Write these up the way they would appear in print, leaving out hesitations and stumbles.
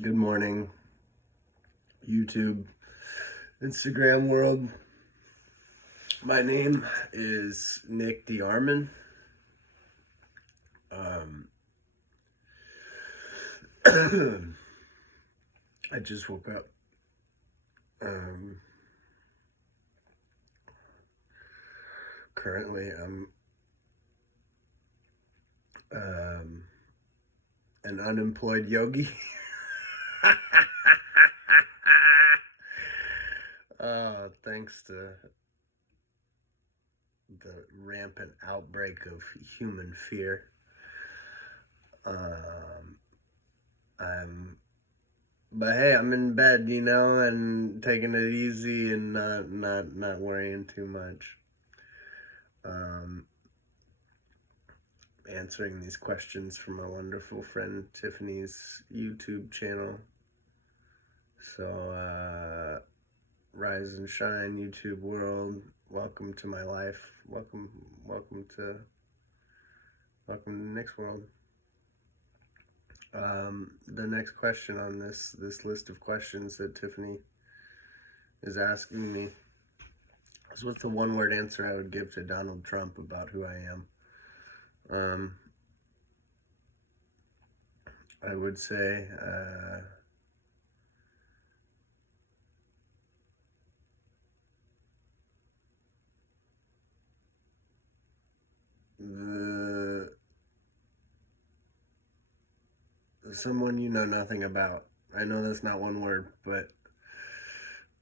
Good morning, YouTube, Instagram world. My name is Nick D. Arman. I just woke up. Currently, I'm an unemployed yogi. Thanks to the rampant outbreak of human fear. But hey, I'm in bed, and taking it easy and not worrying too much. Answering these questions from my wonderful friend Tiffany's YouTube channel. So, rise and shine, YouTube world. Welcome to my life. Welcome to Nick's world. The next question on this list of questions that Tiffany is asking me is, what's the one word answer I would give to Donald Trump about who I am? I would say someone you know nothing about. I know that's not one word, but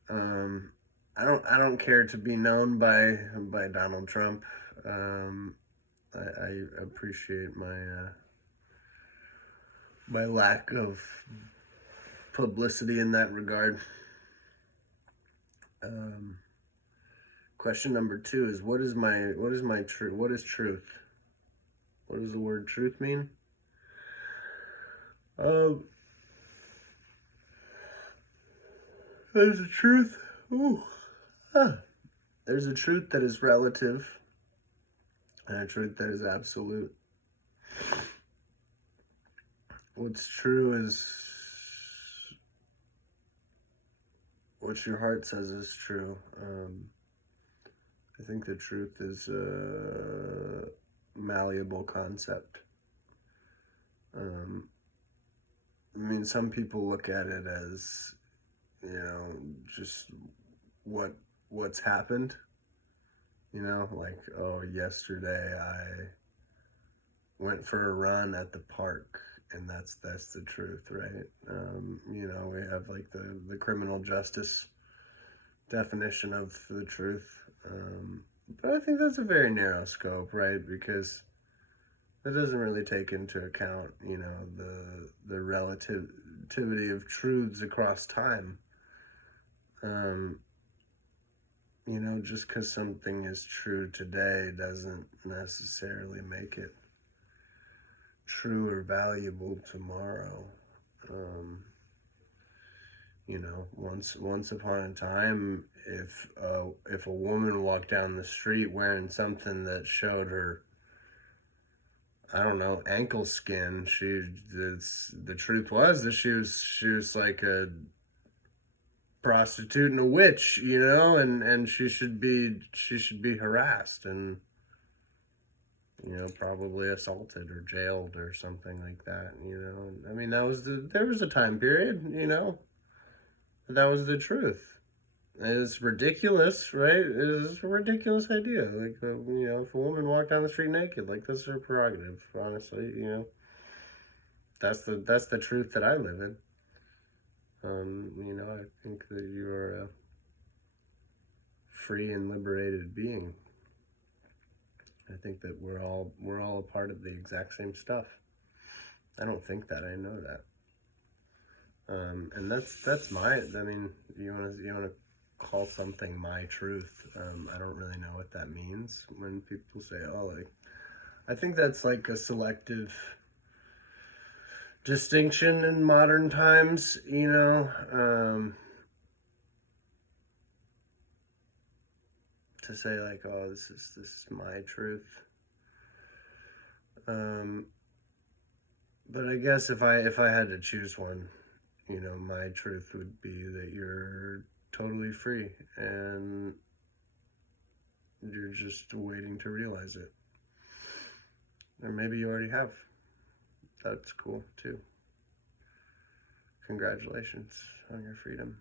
I don't care to be known by Donald Trump. I appreciate my lack of publicity in that regard. Question number 2 is, what is truth? What is truth? What does the word truth mean? There's a truth. There's a truth that is relative and a truth that is absolute. What's true is what your heart says is true. I think the truth is a malleable concept. Some people look at it as, just what's happened. Like, oh, yesterday I went for a run at the park, and that's the truth, right? We have like the criminal justice definition of the truth. But I think that's a very narrow scope, right? Because that doesn't really take into account, the relativity of truths across time. Just because something is true today doesn't necessarily make it true or valuable tomorrow. Once upon a time, if a woman walked down the street wearing something that showed her, I don't know, ankle skin, the truth was that she was like a prostitute and a witch, and she should be harassed and probably assaulted or jailed or something like that. There was a time period, that was the truth. And it's ridiculous, right? It's a ridiculous idea. Like, if a woman walked down the street naked, like, that's her prerogative, honestly, That's the truth that I live in. I think that you are a free and liberated being. I think that we're all a part of the exact same stuff. I don't think that. I know that. And that's my. You want to call something my truth. I don't really know what that means when people say, "Oh, like," I think that's like a selective distinction in modern times. To say like, "Oh, this is my truth." But I guess if I had to choose one, my truth would be that you're totally free and you're just waiting to realize it. Or maybe you already have. That's cool too. Congratulations on your freedom.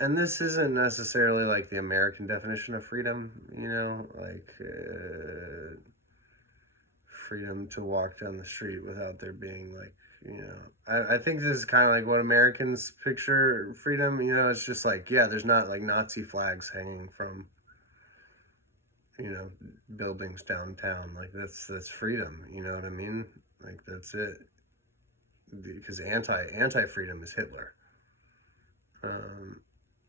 And this isn't necessarily like the American definition of freedom, like freedom to walk down the street without there being like, I think this is kind of like what Americans picture freedom. It's just like, yeah, there's not like Nazi flags hanging from, buildings downtown. Like that's freedom. You know what I mean? Like that's it. Because anti freedom is Hitler.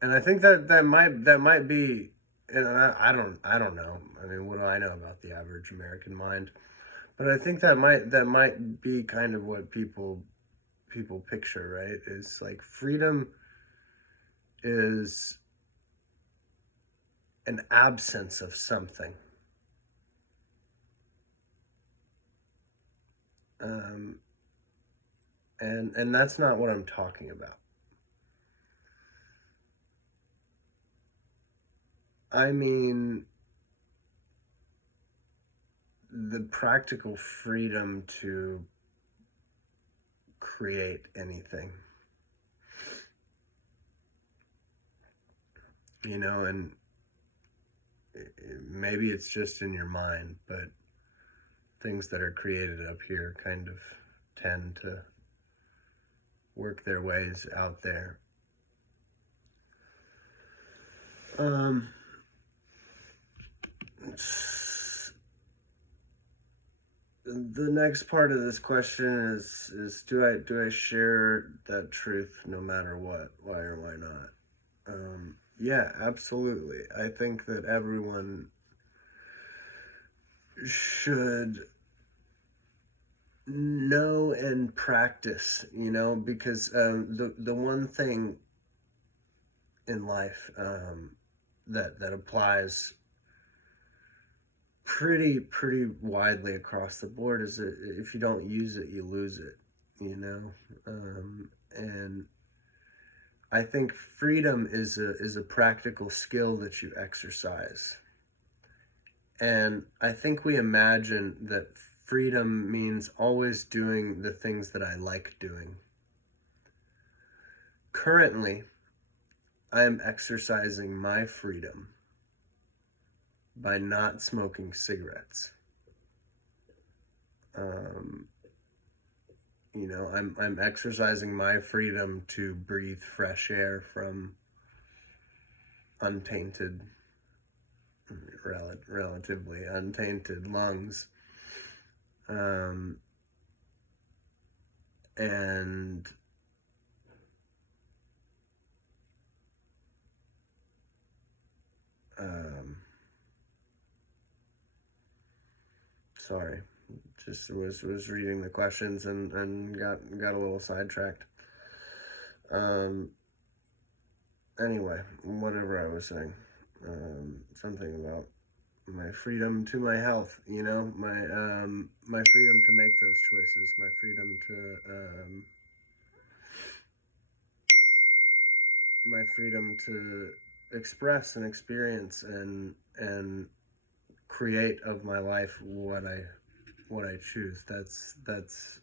And I think that might be, and I don't know. I mean, what do I know about the average American mind? But I think that might be kind of what people picture, right? Is like freedom is an absence of something. Um, and that's not what I'm talking about. I mean the practical freedom to create anything. And maybe it's just in your mind, but things that are created up here kind of tend to work their ways out there. The next part of this question is do I share that truth no matter what? Why or why not? Yeah, absolutely. I think that everyone should know and practice, because the one thing in life that applies pretty widely across the board is that if you don't use it, you lose it. And I think freedom is a practical skill that you exercise. And I think we imagine that freedom means always doing the things that I like doing. Currently, I am exercising my freedom by not smoking cigarettes. I'm exercising my freedom to breathe fresh air from untainted, relatively untainted lungs. And sorry, just was reading the questions and got a little sidetracked. Anyway, whatever I was saying, something about my freedom to my health, my freedom to make those choices, my freedom to express and experience and create of my life what I choose. That's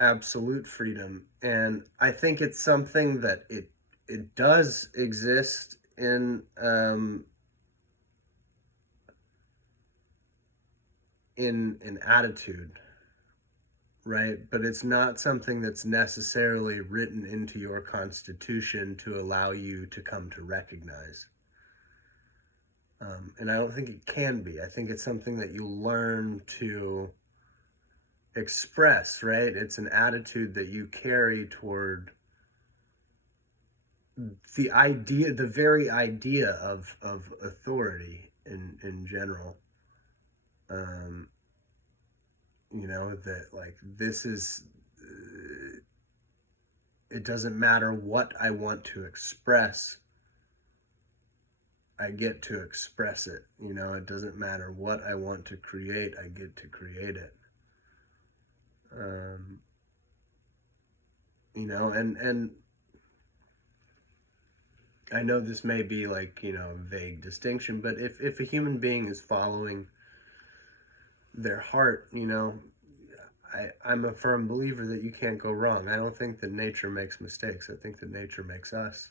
absolute freedom, and I think it's something that it does exist in an attitude, right? But it's not something that's necessarily written into your constitution to allow you to come to recognize. And I don't think it can be. I think it's something that you learn to express, right? It's an attitude that you carry toward the very idea of authority in general. That like this is, it doesn't matter what I want to express, I get to express it. It doesn't matter what I want to create, I get to create it. Um, and I know this may be like, a vague distinction, but if a human being is following their heart, I'm a firm believer that you can't go wrong. I don't think that nature makes mistakes. I think that nature makes us,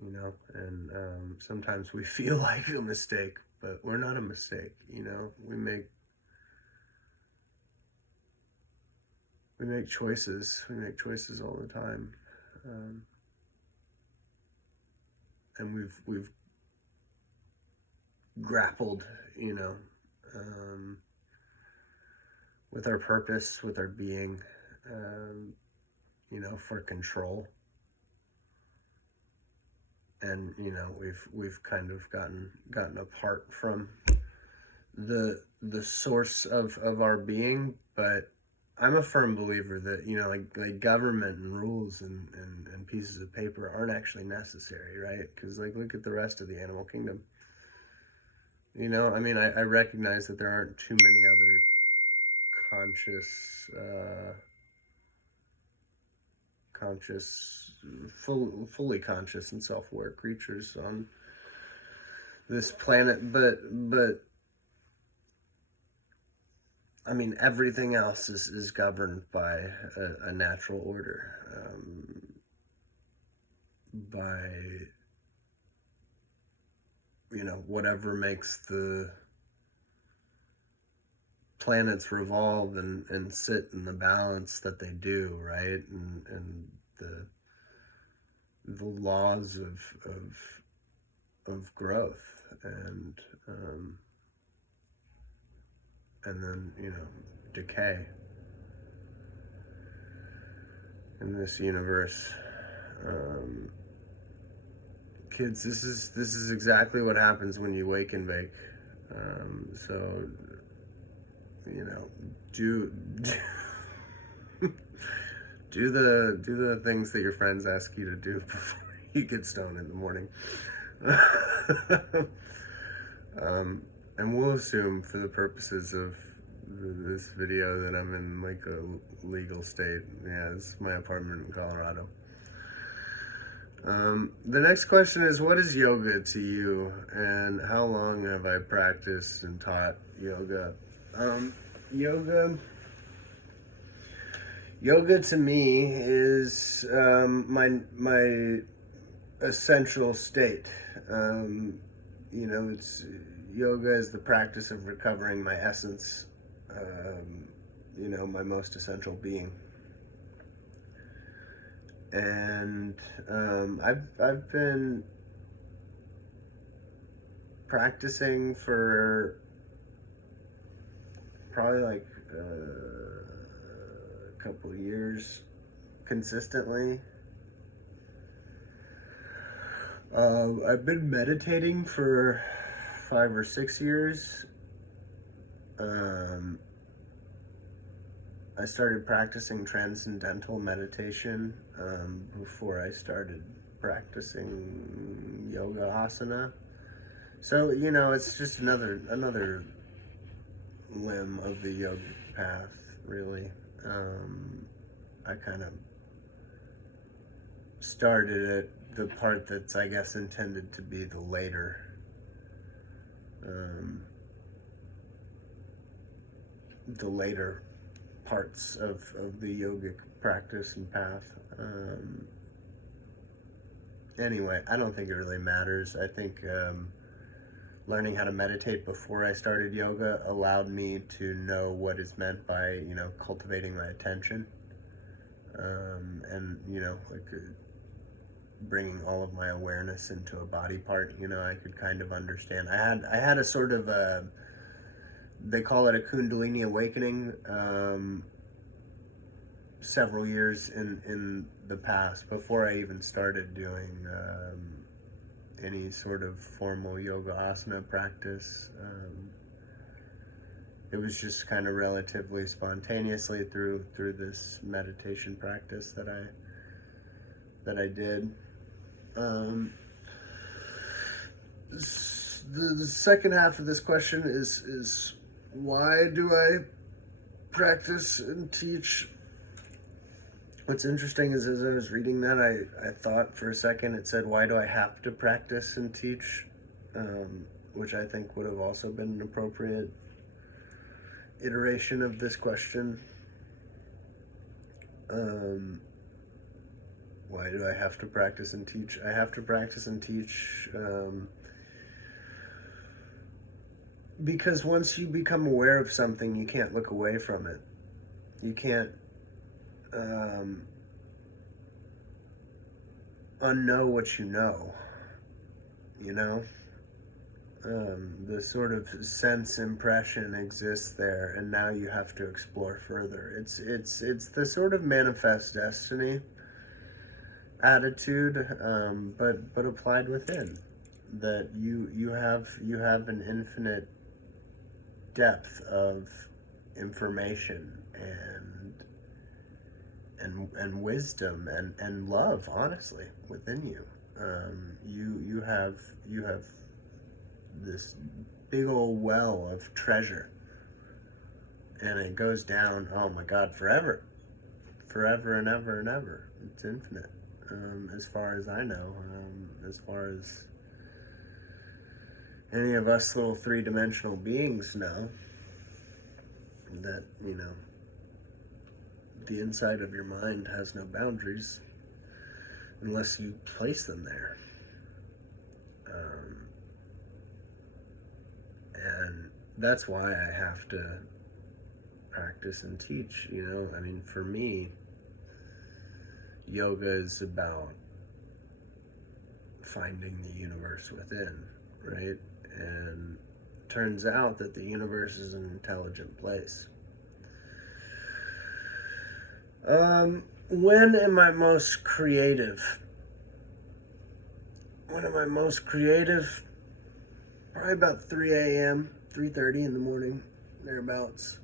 and sometimes we feel like a mistake, but we're not a mistake. We make choices. We make choices all the time, um, and we've grappled, um, with our purpose, with our being, um, for control. And we've kind of gotten apart from the source of our being. But I'm a firm believer that like government and rules and pieces of paper aren't actually necessary, right? Because like look at the rest of the animal kingdom. I mean, I recognize that there aren't too many other conscious fully conscious and self-aware creatures on this planet, but I mean, everything else is governed by a natural order, by whatever makes the planets revolve and sit in the balance that they do, right? And the laws of growth and then decay in this universe. Kids, this is exactly what happens when you wake and bake. So do do the things that your friends ask you to do before you get stoned in the morning. And we'll assume, for the purposes of this video, that I'm in like a legal state. Yeah, this is my apartment in Colorado. The next question is, what is yoga to you, and how long have I practiced and taught yoga? Yoga to me is my essential state. It's yoga is the practice of recovering my essence, my most essential being. And I've been practicing for probably like a couple of years consistently. I've been meditating for 5 or 6 years. I started practicing transcendental meditation before I started practicing yoga asana. So it's just another limb of the yoga path, really. I kind of started at the part that's, I guess, intended to be the later parts of the yogic practice and path. Anyway, I don't think it really matters. I think learning how to meditate before I started yoga allowed me to know what is meant by cultivating my attention, and like bringing all of my awareness into a body part. I could kind of understand. I had a sort of a, they call it a Kundalini awakening, several years in the past, before I even started doing any sort of formal yoga asana practice. It was just kind of relatively spontaneously through this meditation practice that I did. The second half of this question is why do I practice and teach. What's interesting is as I was reading that, I thought for a second it said, why do I have to practice and teach? Which I think would have also been an appropriate iteration of this question. Why do I have to practice and teach? I have to practice and teach because once you become aware of something, you can't look away from it. You can't unknow what you know, you know? The sort of sense impression exists there, and now you have to explore further. It's the sort of manifest destiny attitude, but applied within. That you have an infinite depth of information and wisdom and love, honestly, within you. You have this big old well of treasure, and it goes down, oh my god, forever and ever and ever. It's infinite, as far as I know, as far as any of us little three-dimensional beings know, that, you know, the inside of your mind has no boundaries unless you place them there. And that's why I have to practice and teach, you know? I mean, for me, yoga is about finding the universe within, right? And it turns out that the universe is an intelligent place. When am I most creative? Probably about 3 a.m., 3:30 in the morning, thereabouts.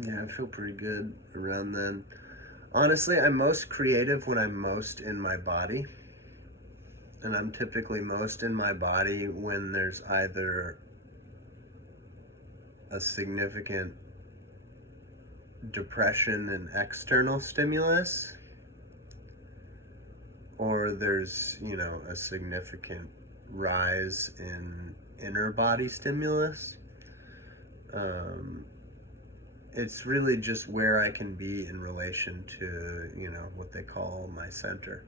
Yeah, I feel pretty good around then. Honestly, I'm most creative when I'm most in my body. And I'm typically most in my body when there's either a significant depression and external stimulus, or there's, you know, a significant rise in inner body stimulus. It's really just where I can be in relation to, you know, what they call my center.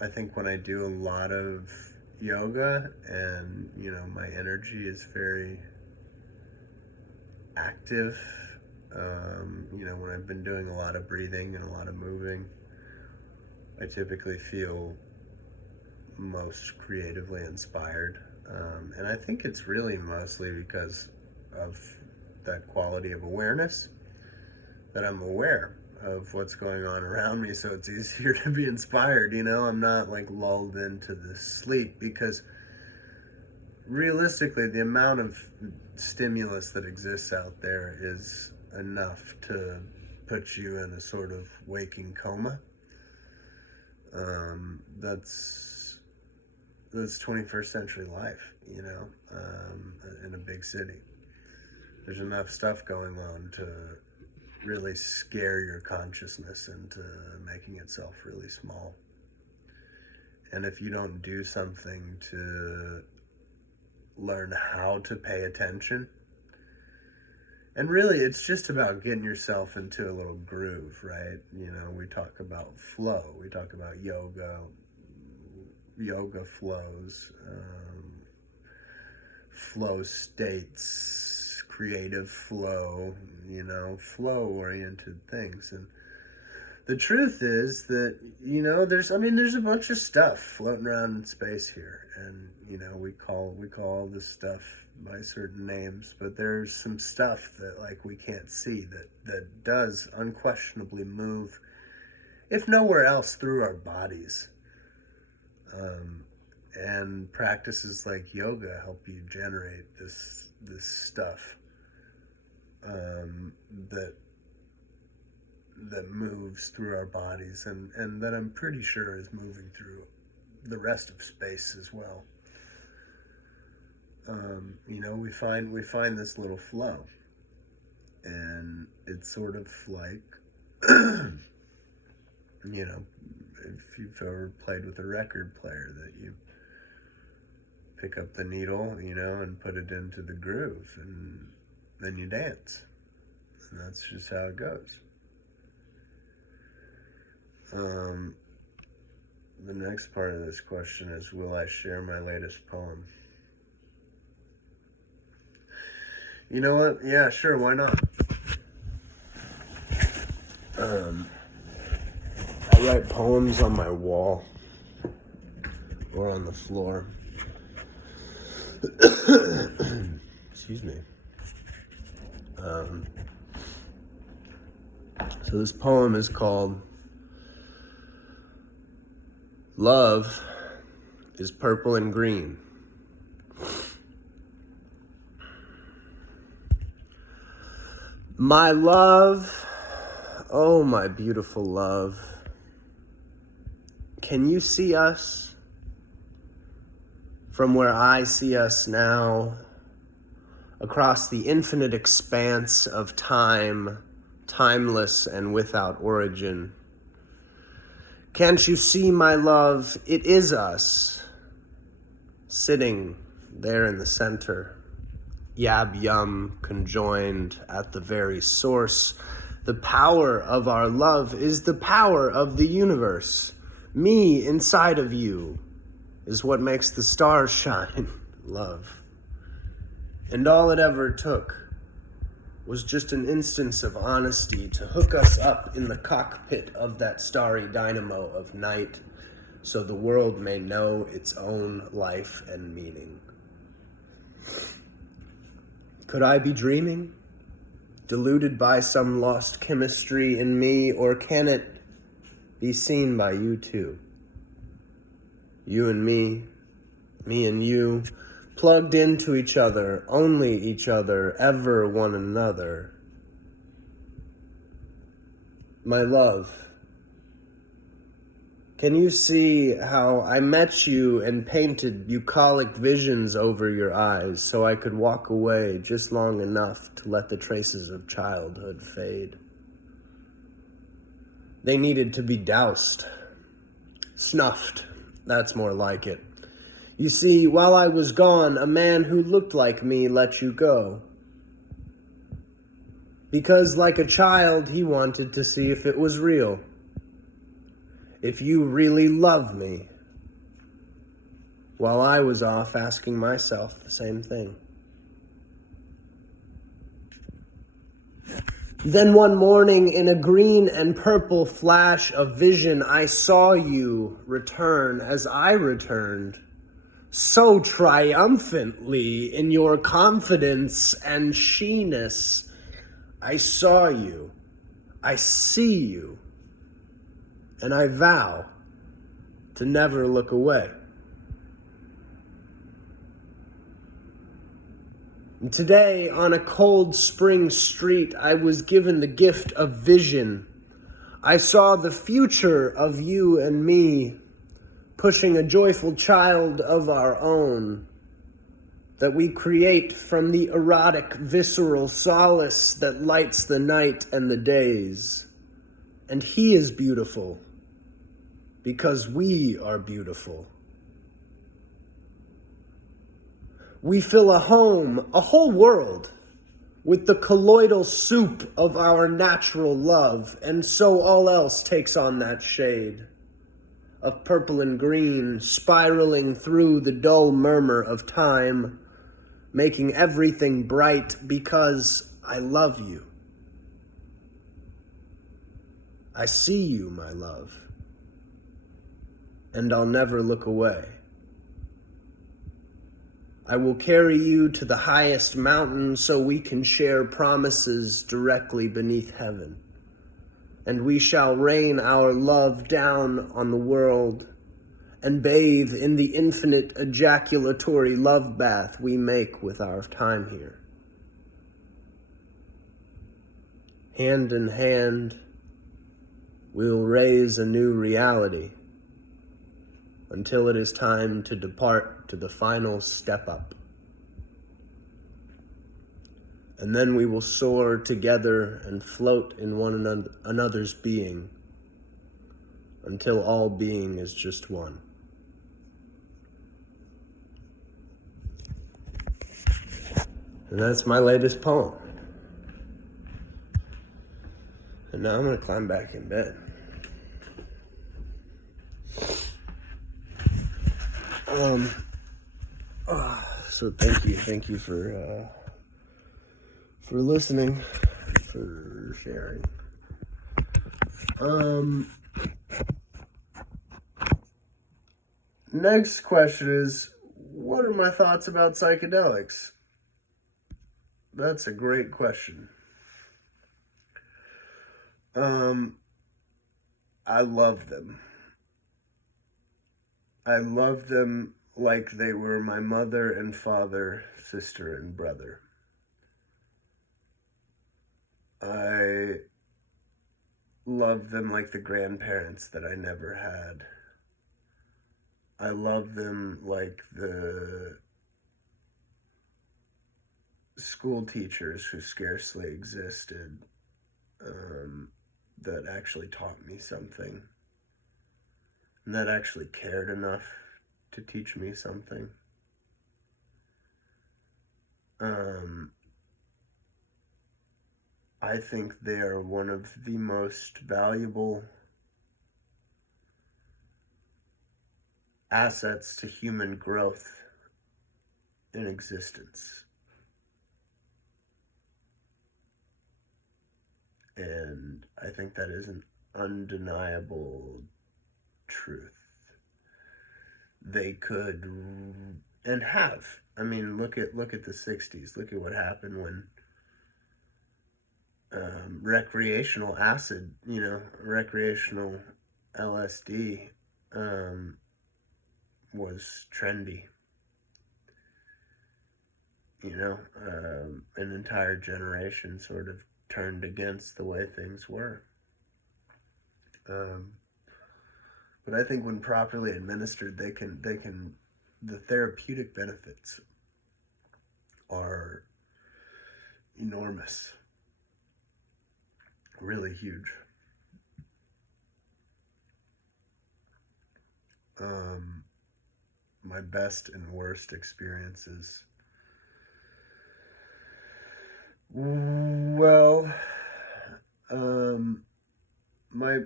I think when I do a lot of yoga and, you know, my energy is very active, you know, when I've been doing a lot of breathing and a lot of moving, I typically feel most creatively inspired. And I think it's really mostly because of that quality of awareness, that I'm aware of what's going on around me, so it's easier to be inspired, you know? I'm not like lulled into this sleep, because realistically the amount of stimulus that exists out there is enough to put you in a sort of waking coma. That's 21st century life, you know, in a big city. There's enough stuff going on to really scare your consciousness into making itself really small. And if you don't do something to learn how to pay attention, and really it's just about getting yourself into a little groove, right? You know, we talk about flow, we talk about yoga flows, flow states, creative flow, you know, flow-oriented things. And the truth is that, you know, there's a bunch of stuff floating around in space here, and, you know, we call this stuff by certain names, but there's some stuff that, like, we can't see that does unquestionably move, if nowhere else, through our bodies. And practices like yoga help you generate this stuff that moves through our bodies, and that I'm pretty sure is moving through the rest of space as well. we find this little flow, and it's sort of like, you know, if you've ever played with a record player, that you pick up the needle, and put it into the groove, and then you dance, and that's just how it goes. Um, the next part of this question is, will I share my latest poem? You know what? Yeah, sure, why not? I write poems on my wall or on the floor. Excuse me. So this poem is called Love is Purple and Green. My love, oh my beautiful love, can you see us from where I see us now, across the infinite expanse of time, timeless and without origin? Can't you see, my love, it is us, sitting there in the center, yab-yum conjoined at the very source. The power of our love is the power of the universe. Me inside of you is what makes the stars shine, love. And all it ever took was just an instance of honesty to hook us up in the cockpit of that starry dynamo of night, so the world may know its own life and meaning. Could I be dreaming, deluded by some lost chemistry in me, or can it be seen by you too? You and me and you, plugged into each other, only each other, ever one another. My love, can you see how I met you and painted bucolic visions over your eyes so I could walk away just long enough to let the traces of childhood fade? They needed to be doused, snuffed, that's more like it. You see, while I was gone, a man who looked like me let you go. Because like a child, he wanted to see if it was real. If you really love me. While I was off asking myself the same thing. Then one morning, in a green and purple flash of vision, I saw you return as I returned. So triumphantly in your confidence and she-ness. I saw you. I see you. And I vow to never look away. And today, on a cold spring street, I was given the gift of vision. I saw the future of you and me, pushing a joyful child of our own that we create from the erotic, visceral solace that lights the night and the days. And he is beautiful because we are beautiful. We fill a home, a whole world, with the colloidal soup of our natural love, and so all else takes on that shade of purple and green, spiraling through the dull murmur of time, making everything bright because I love you. I see you, my love, and I'll never look away. I will carry you to the highest mountain so we can share promises directly beneath heaven. And we shall rain our love down on the world and bathe in the infinite ejaculatory love bath we make with our time here. Hand in hand, we'll raise a new reality until it is time to depart to the final step up and then we will soar together and float in one another's being until all being is just one. And that's my latest poem. And now I'm going to climb back in bed. So thank you for listening, for sharing. Next question is, what are my thoughts about psychedelics? That's a great question. I love them. I love them like they were my mother and father, sister and brother. I love them like the grandparents that I never had. I love them like the school teachers who scarcely existed, that actually taught me something, and that actually cared enough to teach me something. I think they are one of the most valuable assets to human growth in existence. And I think that is an undeniable truth. They could and have. I mean, look at the 60s. Look at what happened when recreational acid, recreational LSD was trendy. An entire generation sort of turned against the way things were. But I think when properly administered, the therapeutic benefits are enormous, really huge. My best and worst experiences. Well, my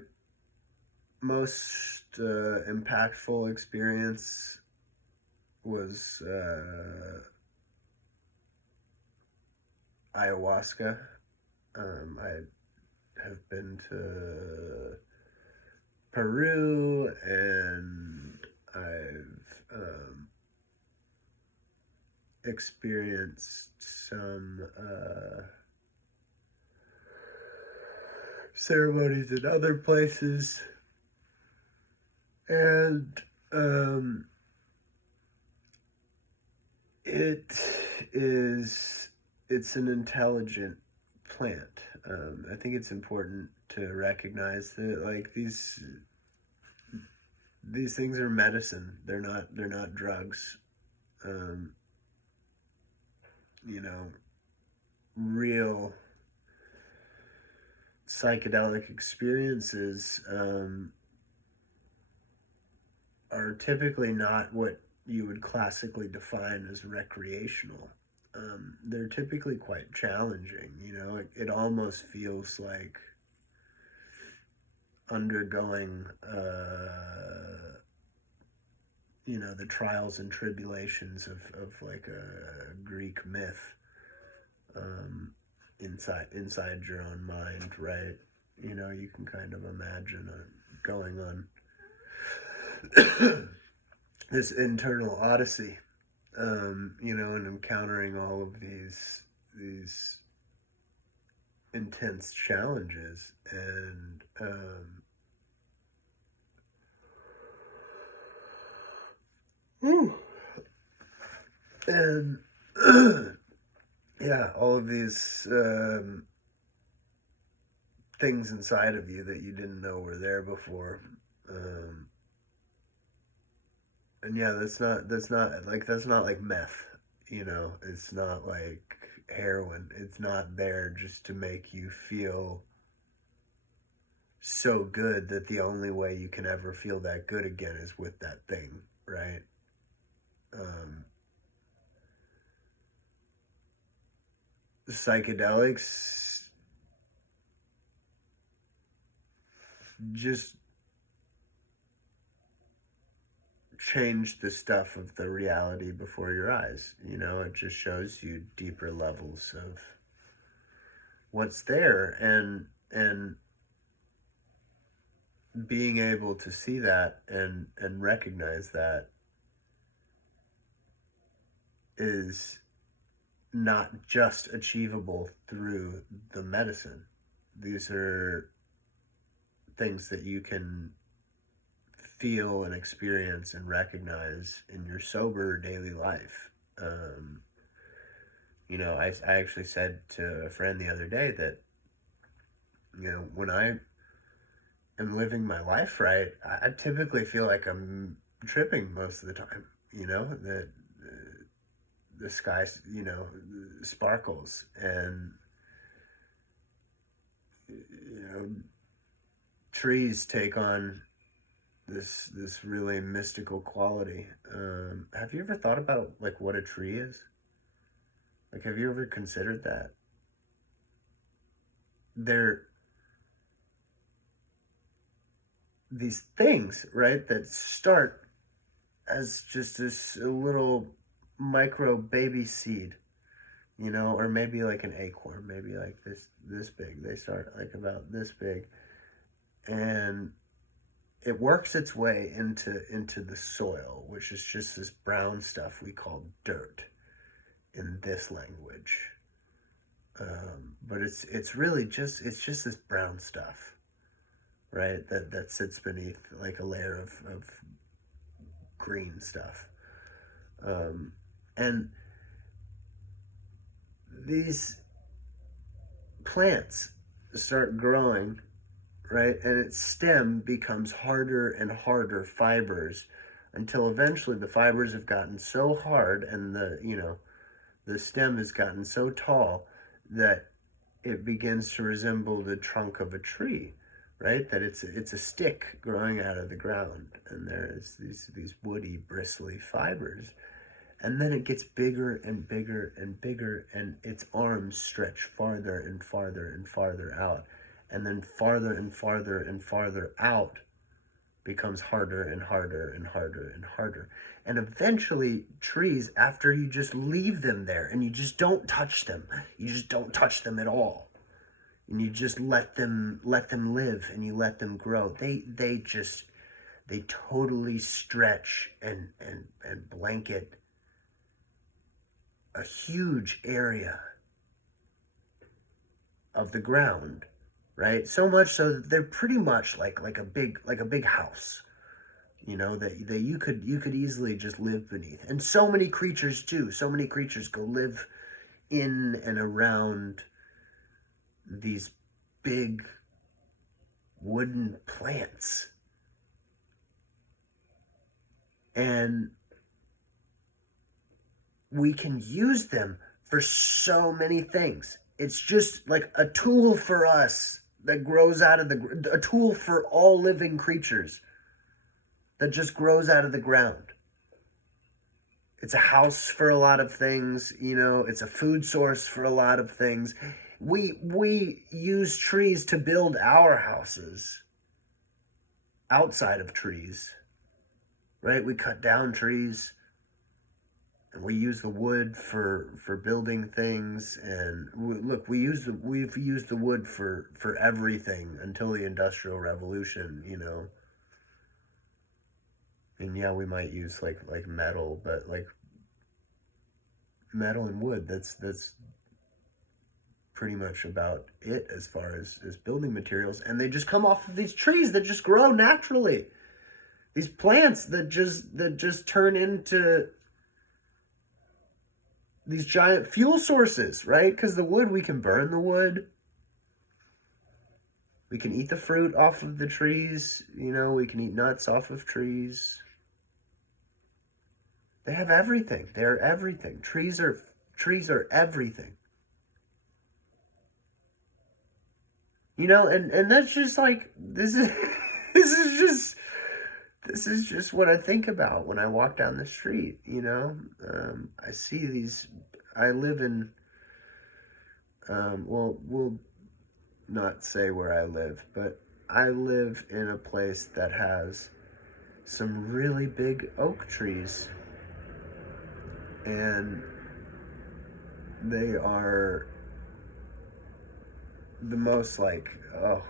most impactful experience was ayahuasca. I have been to Peru, and I've experienced some ceremonies in other places, and it's an intelligent plant. I think it's important to recognize that, like, these things are medicine. They're not drugs. Real psychedelic experiences are typically not what you would classically define as recreational. They're typically quite challenging. It almost feels like undergoing the trials and tribulations of like a Greek myth, inside your own mind, right? You can kind of imagine going on this internal odyssey, and encountering all of these intense challenges, and and yeah, all of these things inside of you that you didn't know were there before. And yeah, that's not like meth. It's not like heroin. It's not there just to make you feel so good that the only way you can ever feel that good again is with that thing, right? Um, Psychedelics just change the stuff of the reality before your eyes. You know, it just shows you deeper levels of what's there, and being able to see that and recognize that is not just achievable through the medicine. These are things that you can feel and experience and recognize in your sober daily life. I actually said to a friend the other day that, when I am living my life right, I typically feel like I'm tripping most of the time. That the sky, sparkles, and trees take on this really mystical quality. Have you ever thought about like what a tree is? Like, have you ever considered that? They're these things, right, that start as just this little micro baby seed, or maybe like an acorn, maybe like this big. They start like about this big, and it works its way into the soil, which is just this brown stuff we call dirt in this language. But it's really just this brown stuff, right? That sits beneath like a layer of green stuff. And these plants start growing, right? And its stem becomes harder and harder fibers until eventually the fibers have gotten so hard, and the stem has gotten so tall that it begins to resemble the trunk of a tree, right? That it's a stick growing out of the ground, and there's these woody, bristly fibers. And then it gets bigger and bigger and bigger, and its arms stretch farther and farther and farther out. And then farther and farther and farther out becomes harder and harder and harder and harder. And eventually, trees, after you just leave them there and you just don't touch them, you just don't touch them at all, and you just let them live, and you let them grow, they totally stretch and blanket a huge area of the ground, right? So much so that they're pretty much like a big house, that you could easily just live beneath. And so many creatures too. So many creatures go live in and around these big wooden plants. And we can use them for so many things. It's just like a tool for us that grows out of a tool for all living creatures that just grows out of the ground. It's a house for a lot of things, it's a food source for a lot of things. We use trees to build our houses outside of trees, right? We cut down trees, and we use the wood for building things. And we've used the wood for everything until the Industrial Revolution, And yeah, we might use like metal, but like metal and wood, that's pretty much about it as far as building materials. And they just come off of these trees that just grow naturally. These plants that just turn into these giant fuel sources, right? Because the wood, we can burn the wood. We can eat the fruit off of the trees. We can eat nuts off of trees. They have everything. They're everything. Trees are everything. And that's just like, this is, this is just, this is just what I think about when I walk down the street, I see these, I live in, well, we'll not say where I live, but I live in a place that has some really big oak trees, and they are the most like, oh,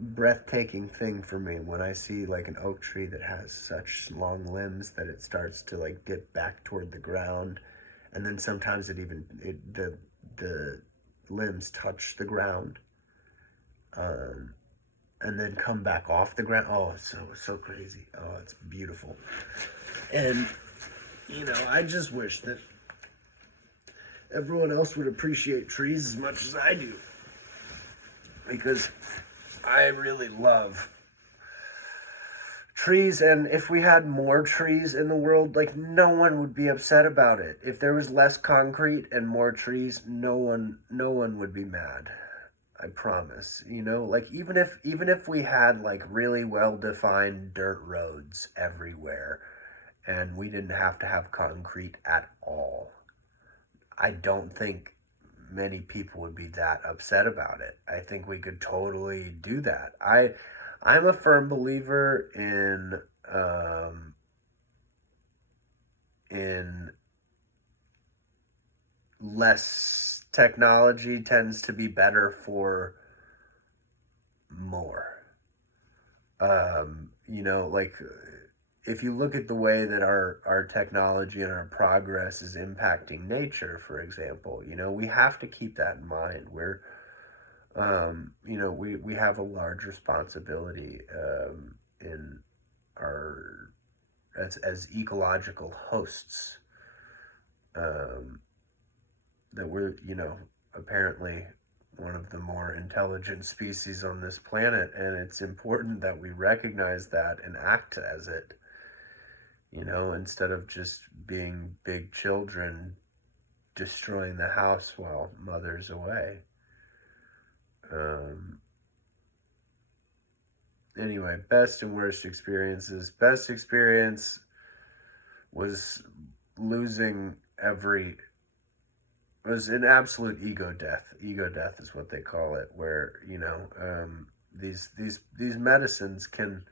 breathtaking thing for me when I see like an oak tree that has such long limbs that it starts to like dip back toward the ground, and then sometimes the limbs touch the ground, um, and then come back off the ground. Oh, it's so crazy. Oh, it's beautiful. And I just wish that everyone else would appreciate trees as much as I do, because I really love trees. And if we had more trees in the world, like, no one would be upset about it. If there was less concrete and more trees, no one would be mad. I promise. Like, even if we had like really well defined dirt roads everywhere and we didn't have to have concrete at all, I don't think many people would be that upset about it. I think we could totally do that. I'm a firm believer in less technology tends to be better for more. Like, if you look at the way that our technology and our progress is impacting nature, for example, we have to keep that in mind. We have a large responsibility, in our as ecological hosts, um, that we're, apparently one of the more intelligent species on this planet, and it's important that we recognize that and act as it, instead of just being big children destroying the house while mother's away. Um, anyway, best and worst experiences. Best experience was losing every was an absolute ego death. Ego death is what they call it, where these medicines can,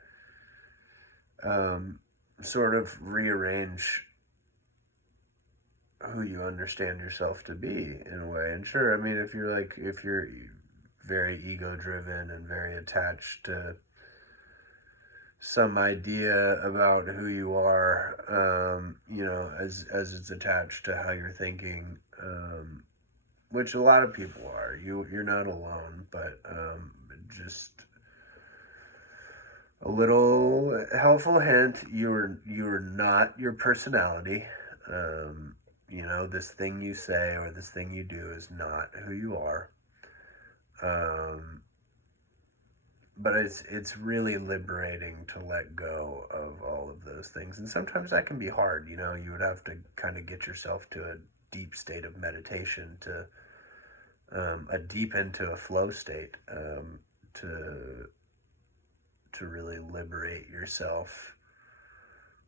sort of rearrange who you understand yourself to be in a way. And sure, I mean, if you're very ego driven and very attached to some idea about who you are, as it's attached to how you're thinking, which a lot of people are. You're not alone, but just a little helpful hint: you're not your personality. This thing you say or this thing you do is not who you are. Um, but it's really liberating to let go of all of those things, and sometimes that can be hard. You would have to kind of get yourself to a deep state of meditation, to a deep into a flow state, to really liberate yourself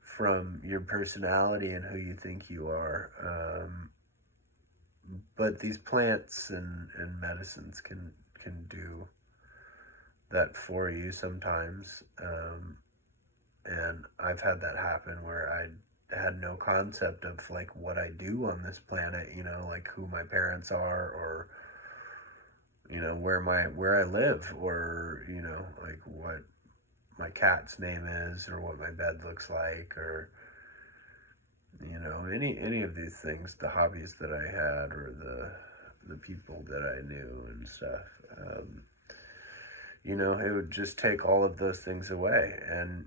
from your personality and who you think you are. But these plants and medicines can do that for you sometimes. And I've had that happen where I had no concept of like what I do on this planet, like who my parents are, or where I live, or like what my cat's name is, or what my bed looks like, or any of these things, the hobbies that I had, or the people that I knew and stuff. It would just take all of those things away, and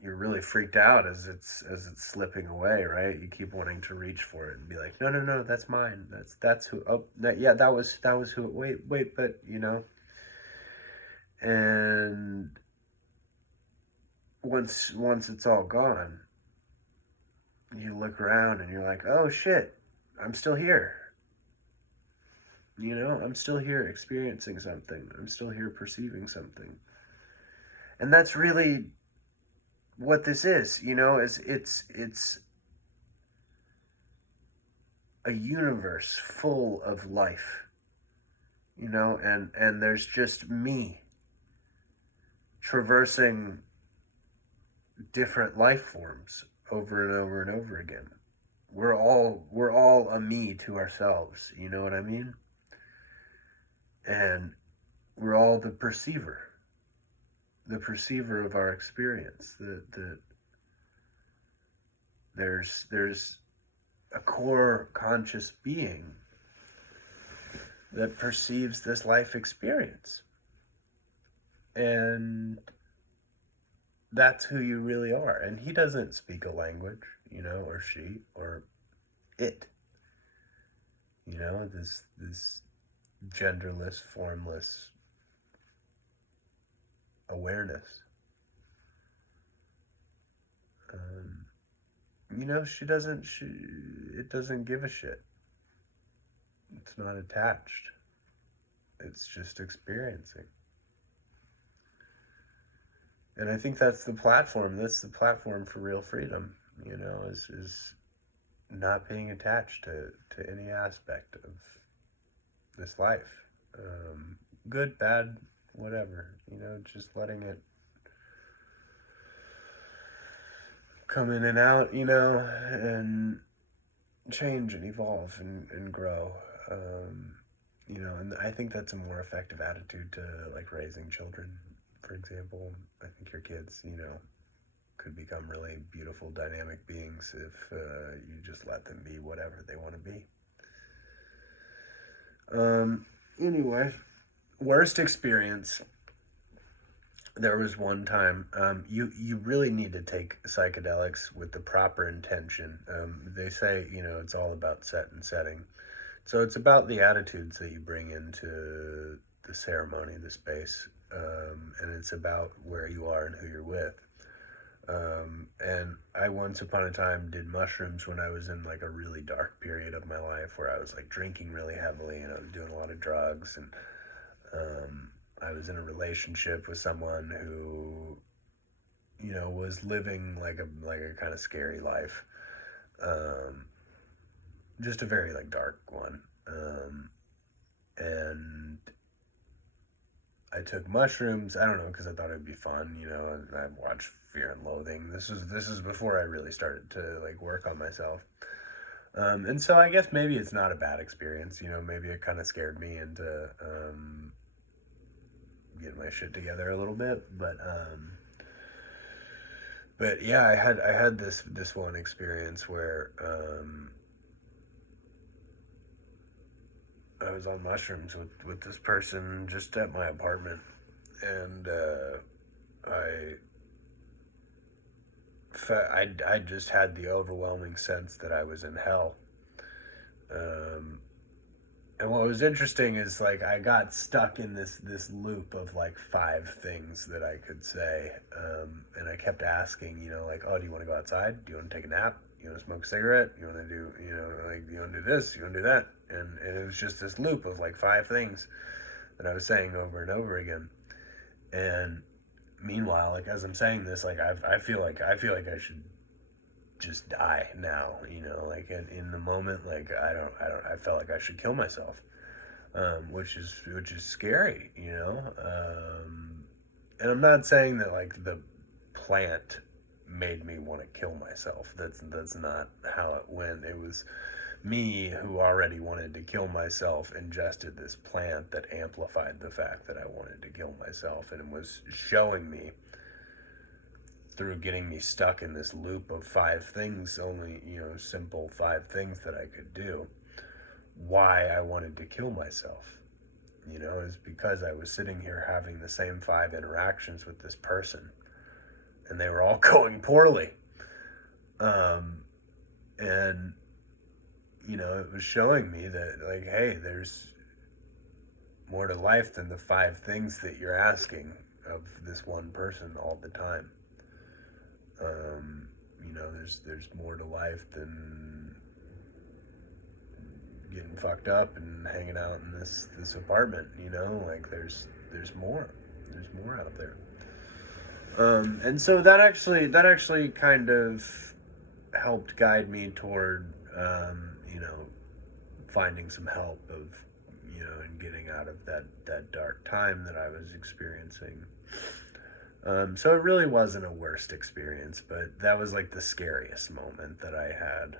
you're really freaked out as it's slipping away, right? You keep wanting to reach for it and be like, no, no, no, that's mine. That's who. Oh, yeah, that was who. Wait, but and once it's all gone, you look around and you're like, oh shit, I'm still here. You know, I'm still here experiencing something. I'm still here perceiving something. And that's really what this is, you know, is it's a universe full of life, you know, and there's just me traversing different life forms over and over and over again. We're all a me to ourselves, you know what I mean? And we're all the perceiver of our experience. The there's a core conscious being that perceives this life experience. And that's who you really are. And he doesn't speak a language, you know, or she, or it. You know, this genderless, formless awareness. Um, you know, it doesn't give a shit. It's not attached. It's just experiencing. And I think that's the platform. That's the platform for real freedom, you know, is not being attached to any aspect of this life. Good, bad, whatever, you know, just letting it come in and out, you know, and change and evolve and grow. You know, and I think that's a more effective attitude to like raising children, for example. I think your kids, you know, could become really beautiful, dynamic beings if you just let them be whatever they want to be. Anyway, worst experience. There was one time you really need to take psychedelics with the proper intention. They say, you know, it's all about set and setting. So it's about the attitudes that you bring into the ceremony, the space, and it's about where you are and who you're with. And I once upon a time did mushrooms when I was in like a really dark period of my life where I was like drinking really heavily and I was doing a lot of drugs and I was in a relationship with someone who, you know, was living like a kind of scary life, um, just a very like dark one, and I took mushrooms. I don't know because I thought it'd be fun, you know. And I watched Fear and Loathing. This is before I really started to like work on myself. And so I guess maybe it's not a bad experience, you know. Maybe it kind of scared me into getting my shit together a little bit, but yeah, I had this one experience where I was on mushrooms with this person just at my apartment, and I I just had the overwhelming sense that I was in hell. Um, and what was interesting is like I got stuck in this loop of like five things that I could say, and I kept asking, you know, like, oh, do you want to go outside? Do you want to take a nap? You want to smoke a cigarette? You want to do, you know, like, you want to do this? You want to do that? And it was just this loop of like five things that I was saying over and over again. And meanwhile, like as I'm saying this, like I feel like I should just die now, you know, like in the moment, like I felt like I should kill myself, which is scary, you know. And I'm not saying that like the plant made me want to kill myself. That's not how it went. It was me who already wanted to kill myself ingested this plant that amplified the fact that I wanted to kill myself, and it was showing me through getting me stuck in this loop of five things, only, you know, simple five things that I could do, why I wanted to kill myself. You know, is because I was sitting here having the same five interactions with this person, and they were all going poorly. Um, and, you know, it was showing me that, like, hey, there's more to life than the five things that you're asking of this one person all the time. You know, there's more to life than getting fucked up and hanging out in this apartment, you know, like there's more. There's more out there. And so that actually kind of helped guide me toward you know, finding some help of, you know, and getting out of that dark time that I was experiencing. So it really wasn't a worst experience, but that was like the scariest moment that I had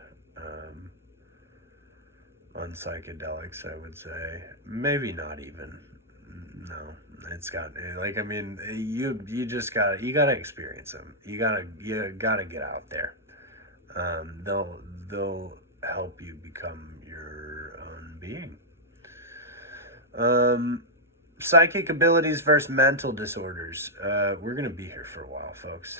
on psychedelics, I would say. Maybe not even. No, it's got like, I mean, you just gotta experience them. You gotta get out there. They'll help you become your own being. Um, Psychic abilities versus mental disorders. We're gonna be here for a while, folks.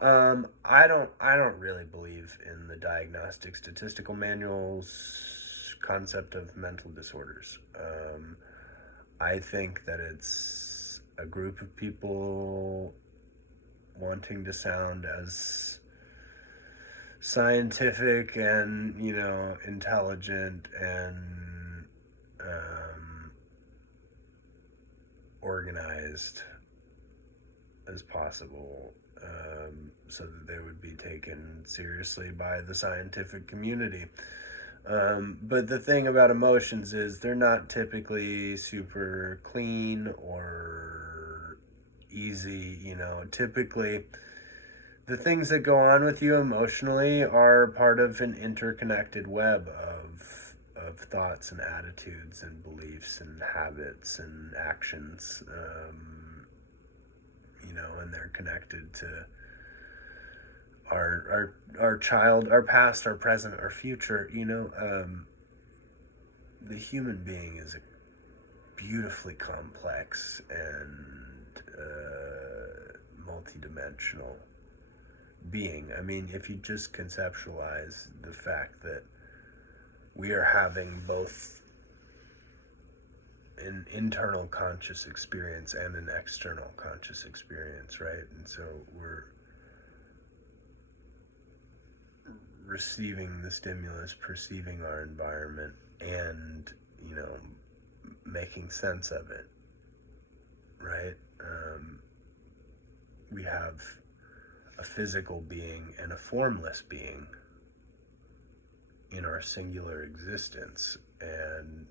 I don't really believe in the Diagnostic Statistical Manual's concept of mental disorders. I think that it's a group of people wanting to sound as scientific and, you know, intelligent and organized as possible, so that they would be taken seriously by the scientific community. But the thing about emotions is they're not typically super clean or easy, you know. Typically, the things that go on with you emotionally are part of an interconnected web of thoughts and attitudes and beliefs and habits and actions, you know, and they're connected to our child, our past, our present, our future. You know, the human being is a beautifully complex and multidimensional being. I mean, if you just conceptualize the fact that we are having both an internal conscious experience and an external conscious experience, right? And so we're receiving the stimulus, perceiving our environment, and, you know, making sense of it, right? We have a physical being and a formless being in our singular existence, and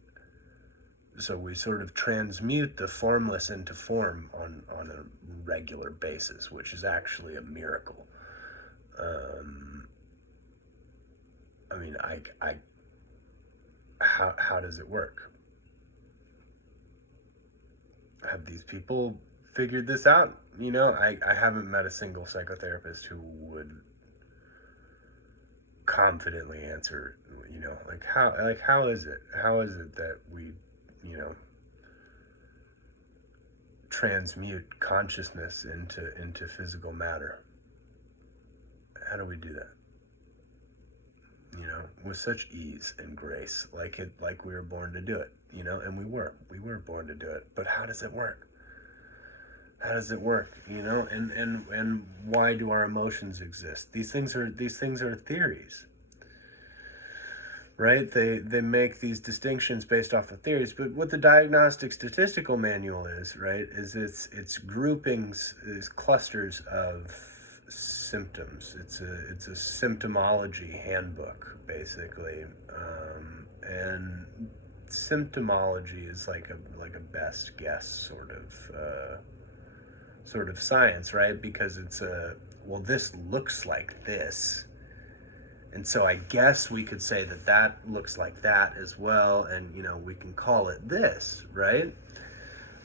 so we sort of transmute the formless into form on a regular basis, which is actually a miracle. I mean, how does it work? Have these people figured this out? You know, I haven't met a single psychotherapist who would confidently answer, you know, how is it that we, you know, transmute consciousness into physical matter? How do we do that? You know, with such ease and grace, like we were born to do it, you know. And we were born to do it, but how does it work? How does it work, you know? And why do our emotions exist? These things are theories, right? They make these distinctions based off of theories. But what the Diagnostic Statistical Manual is, right, is it's groupings, is clusters of symptoms. It's a symptomology handbook, basically. And symptomology is like a best guess sort of science, right? Because it's well, this looks like this, and so I guess we could say that looks like that as well, and, you know, we can call it this, right?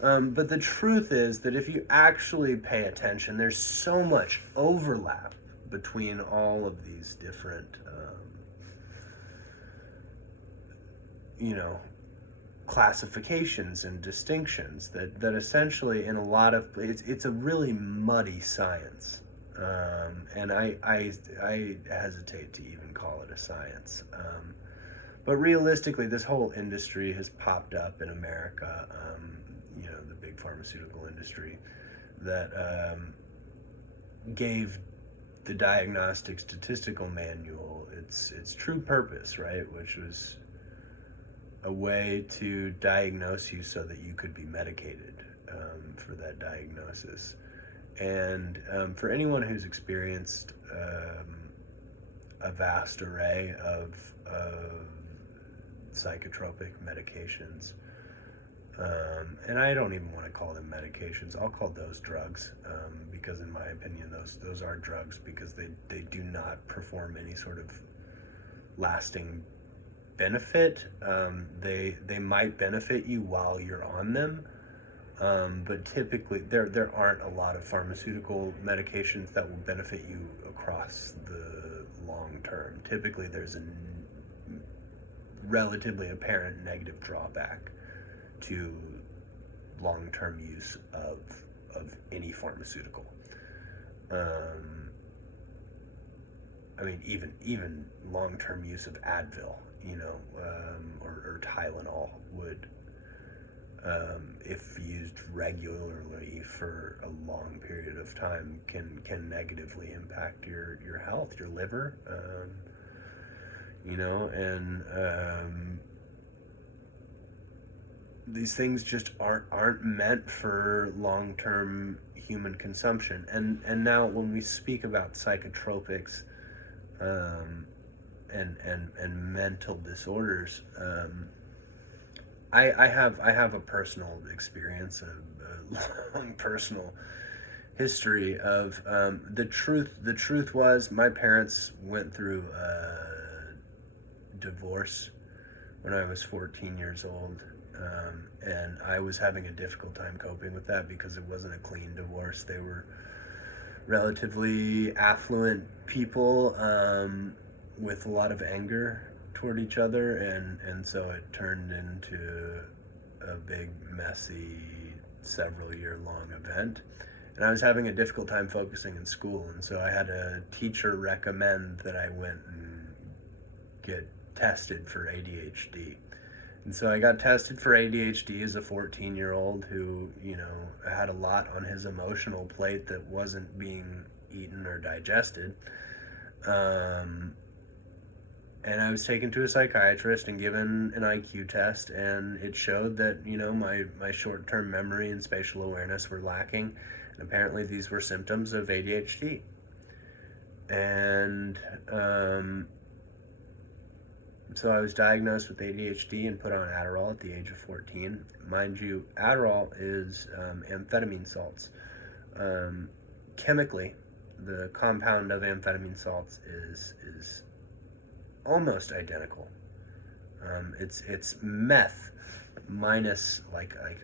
But the truth is that if you actually pay attention, there's so much overlap between all of these different, you know, classifications and distinctions that essentially, in a lot of, it's a really muddy science, and I hesitate to even call it a science. But realistically, this whole industry has popped up in America. You know, the big pharmaceutical industry that gave the Diagnostic Statistical Manual its true purpose, right? Which was a way to diagnose you so that you could be medicated for that diagnosis. And for anyone who's experienced a vast array of psychotropic medications, and I don't even want to call them medications. I'll call those drugs, because in my opinion, those are drugs, because they do not perform any sort of lasting benefit. They might benefit you while you're on them, but typically there aren't a lot of pharmaceutical medications that will benefit you across the long term. Typically, there's a relatively apparent negative drawback to long-term use of any pharmaceutical. I mean, even long-term use of Advil, or Tylenol would, if used regularly for a long period of time, can negatively impact your health, your liver, and these things just aren't meant for long-term human consumption. And now when we speak about psychotropics, and mental disorders, I have a personal experience, a long personal history of the truth was my parents went through a divorce when I was 14 years old, and I was having a difficult time coping with that because it wasn't a clean divorce. They were relatively affluent people, with a lot of anger toward each other, and so it turned into a big, messy, several-year-long event. And I was having a difficult time focusing in school, and so I had a teacher recommend that I went and get tested for ADHD. And so I got tested for ADHD as a 14-year-old who, had a lot on his emotional plate that wasn't being eaten or digested. And I was taken to a psychiatrist and given an IQ test, and it showed that, my short-term memory and spatial awareness were lacking, and apparently these were symptoms of ADHD. And so I was diagnosed with ADHD and put on Adderall at the age of 14. Mind you, Adderall is amphetamine salts. Chemically, the compound of amphetamine salts is almost identical. It's meth minus like a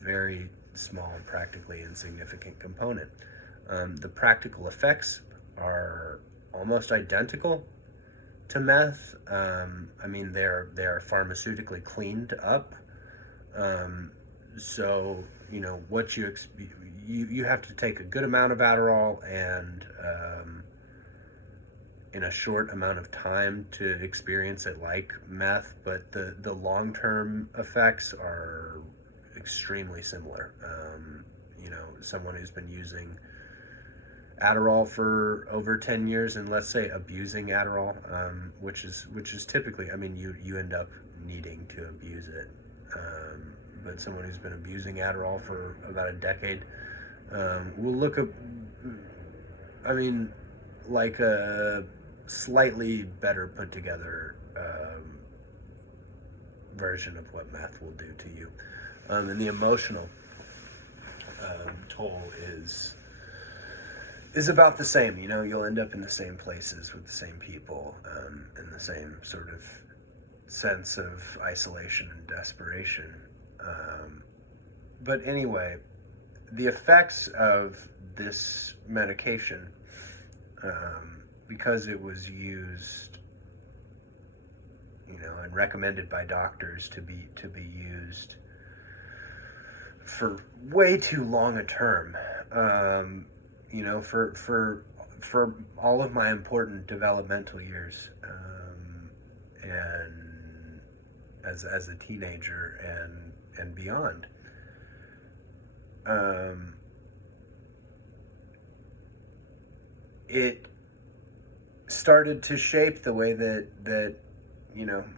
very small, practically insignificant component. The practical effects are almost identical to meth. I mean, they're pharmaceutically cleaned up. So what you have to take a good amount of Adderall and in a short amount of time to experience it like meth, but the long-term effects are extremely similar. Someone who's been using Adderall for over 10 years, and let's say abusing Adderall, which is typically, I mean, you end up needing to abuse it, but someone who's been abusing Adderall for about a decade will look up, I mean, like a slightly better put together version of what meth will do to you, and the emotional toll is about the same. You'll end up in the same places with the same people, in the same sort of sense of isolation and desperation. But anyway, the effects of this medication, because it was used, and recommended by doctors to be used for way too long a term, for all of my important developmental years, and as a teenager and beyond. started to shape the way that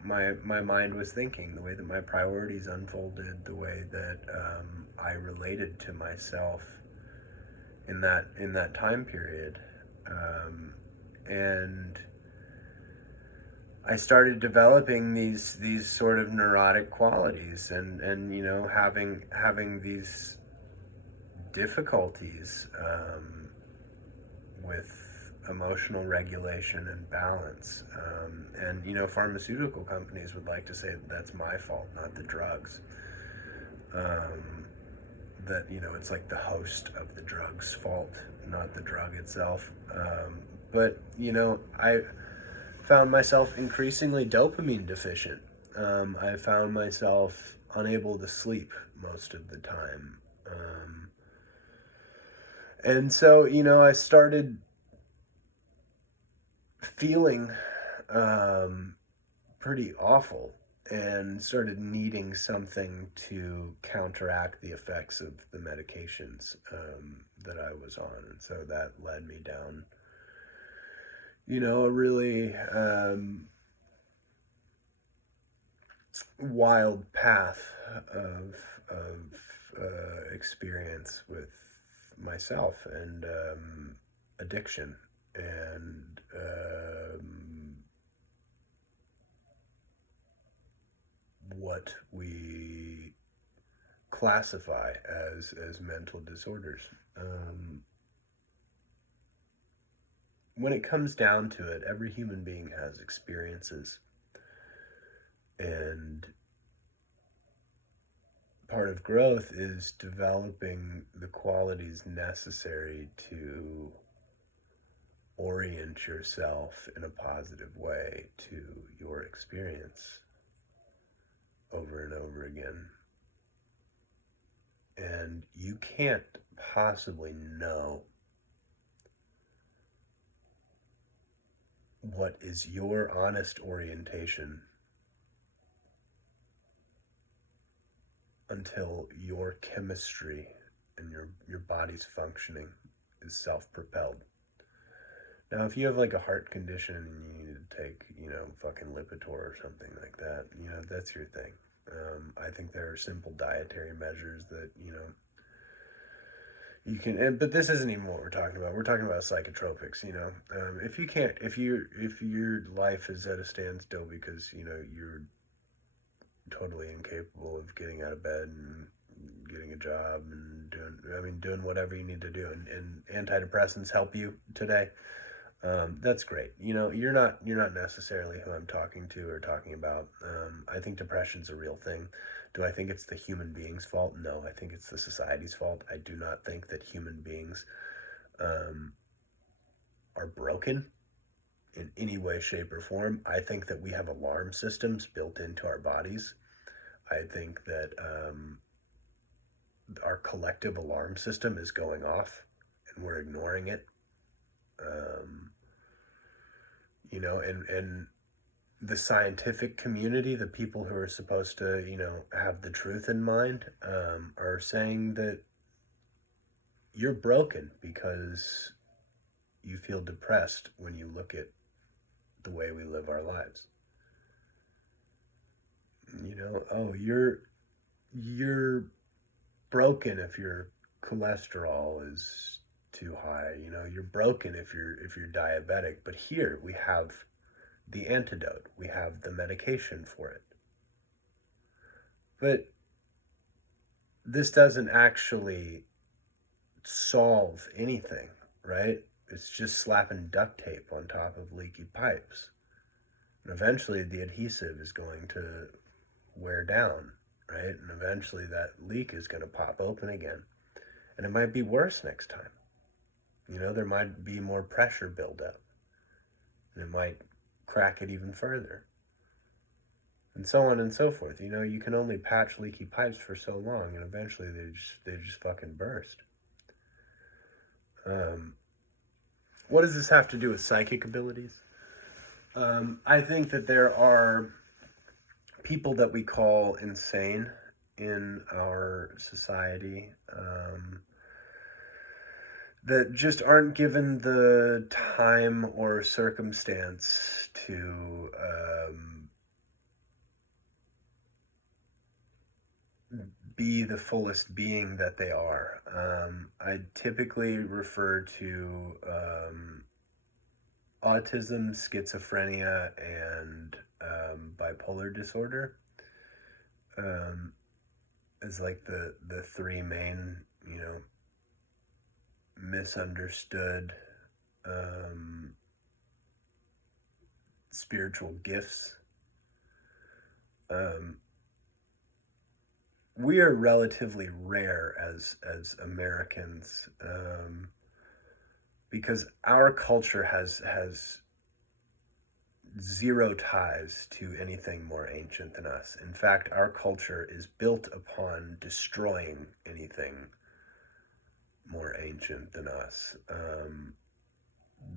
my mind was thinking, the way that my priorities unfolded, the way that I related to myself in that time period, and I started developing these sort of neurotic qualities, and having these difficulties with emotional regulation and balance. And pharmaceutical companies would like to say that that's my fault, not the drugs. That it's like the host of the drug's fault, not the drug itself. But I found myself increasingly dopamine deficient. I found myself unable to sleep most of the time. And so, I started feeling pretty awful and started needing something to counteract the effects of the medications that I was on. And so that led me down, a really wild path of experience with myself and addiction and what we classify as mental disorders. When it comes down to it, every human being has experiences, and part of growth is developing the qualities necessary to orient yourself in a positive way to your experience over and over again. And you can't possibly know what is your honest orientation until your chemistry and your body's functioning is self-propelled. Now, if you have like a heart condition and you need to take, fucking Lipitor or something like that, that's your thing. I think there are simple dietary measures that, you can, but this isn't even what we're talking about. We're talking about psychotropics, if your life is at a standstill because, you're totally incapable of getting out of bed and getting a job and doing whatever you need to do, and antidepressants help you today, that's great. You're not necessarily who I'm talking to or talking about. I think depression's a real thing. Do I think it's the human being's fault? No, I think it's the society's fault. I do not think that human beings are broken in any way, shape, or form. I think that we have alarm systems built into our bodies. I think that our collective alarm system is going off and we're ignoring it. And the scientific community, the people who are supposed to, have the truth in mind, are saying that you're broken because you feel depressed when you look at the way we live our lives. Oh, you're broken if your cholesterol is too high. You're broken if you're diabetic. But here we have the antidote. We have the medication for it. But this doesn't actually solve anything, right? It's just slapping duct tape on top of leaky pipes. And eventually the adhesive is going to wear down, right? And eventually that leak is going to pop open again. And it might be worse next time. There might be more pressure buildup. And it might crack it even further. And so on and so forth. You can only patch leaky pipes for so long, and eventually they just fucking burst. What does this have to do with psychic abilities? I think that there are people that we call insane in our society. that just aren't given the time or circumstance to be the fullest being that they are. I typically refer to autism, schizophrenia, and bipolar disorder um, as like the three main, you know, misunderstood um, spiritual gifts. Um, we are relatively rare as Americans because our culture has zero ties to anything more ancient than us. In fact, our culture is built upon destroying anything more ancient than us.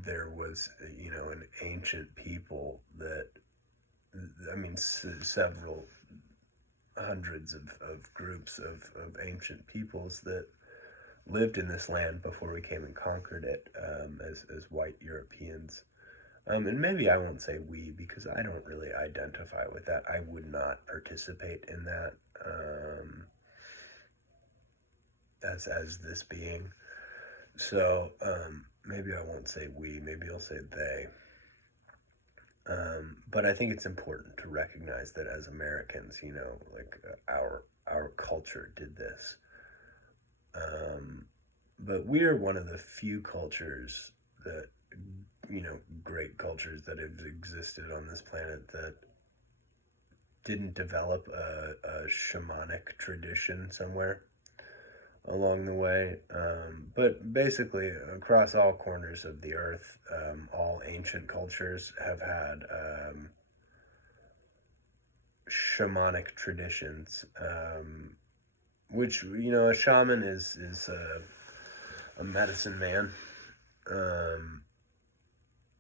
There was, you know, an ancient people that, I mean, several hundreds of groups of ancient peoples that lived in this land before we came and conquered it as white Europeans. And maybe I won't say we because I don't really identify with that. I would not participate in that as this being. So maybe I won't say we. Maybe I'll say they. But I think it's important to recognize that as Americans, you know, like our culture did this. But we are one of the few cultures that, you know, great cultures that have existed on this planet that didn't develop a shamanic tradition somewhere along the way. But basically, across all corners of the earth, all ancient cultures have had shamanic traditions, which, you know, a shaman is a medicine man. Um,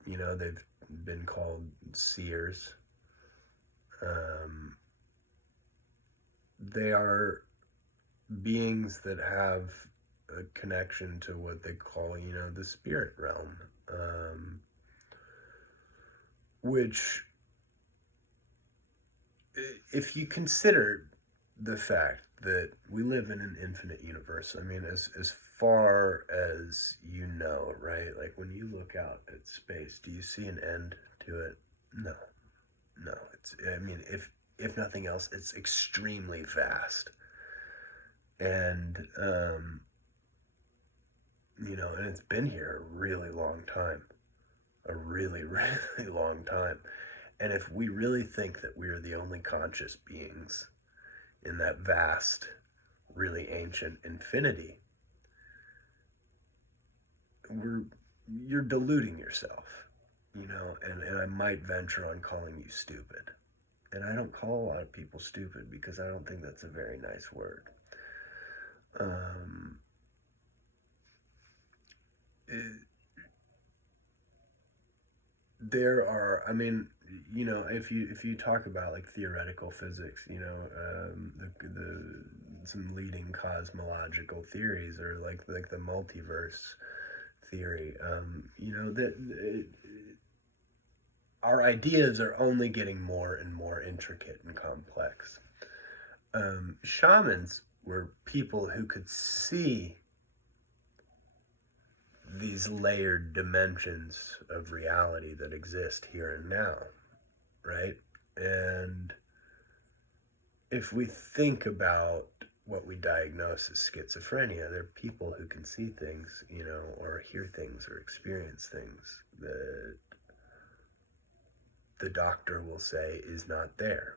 you know, they've been called seers. Um, they are beings that have a connection to what they call, you know, the spirit realm, which, if you consider the fact that we live in an infinite universe, I mean, as far as you know, right? Like when you look out at space, do you see an end to it? No, no. It's, I mean, if nothing else, it's extremely vast, and you know, and it's been here a really long time, a really really long time. And if we really think that we are the only conscious beings in that vast, really ancient infinity, we're you're deluding yourself, you know, and I might venture on calling you stupid. And I don't call a lot of people stupid because I don't think that's a very nice word. Um, it, there are, I mean, you know, if you talk about like theoretical physics, you know, the some leading cosmological theories or like the multiverse theory, you know, that our ideas are only getting more and more intricate and complex. Shamans were people who could see these layered dimensions of reality that exist here and now, right? And if we think about what we diagnose as schizophrenia, they're people who can see things, you know, or hear things or experience things that the doctor will say is not there.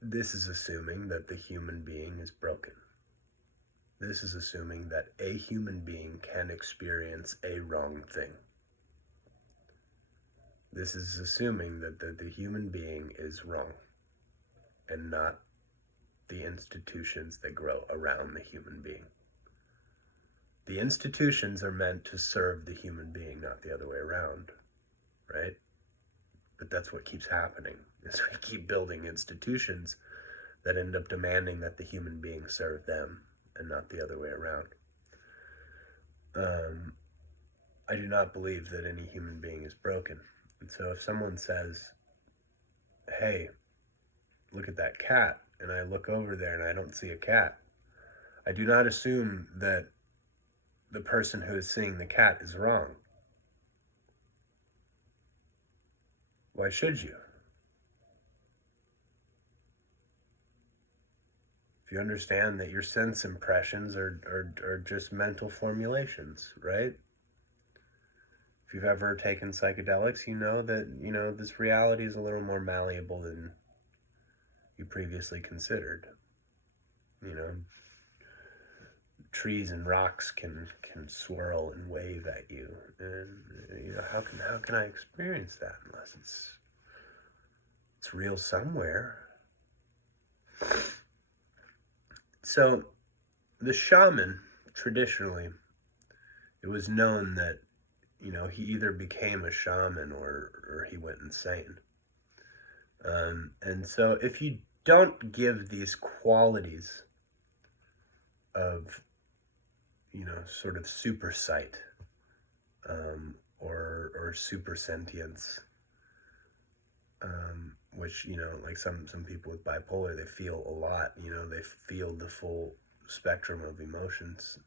This is assuming that the human being is broken. This is assuming that a human being can experience a wrong thing. This is assuming that the human being is wrong and not the institutions that grow around the human being. The institutions are meant to serve the human being, not the other way around, right? But that's what keeps happening, is we keep building institutions that end up demanding that the human being serve them. and not the other way around. I do not believe that any human being is broken. And so if someone says, hey, look at that cat, and I look over there and I don't see a cat, I do not assume that the person who is seeing the cat is wrong. Why should you? If you understand that your sense impressions are just mental formulations, right? If you've ever taken psychedelics, you know that, this reality is a little more malleable than you previously considered. Trees and rocks can swirl and wave at you, and how can I experience that unless it's real somewhere? So the shaman, traditionally, it was known that he either became a shaman or he went insane. And so if you don't give these qualities of sort of super sight, or super sentience, which like some people with bipolar, they feel a lot. They feel the full spectrum of emotions,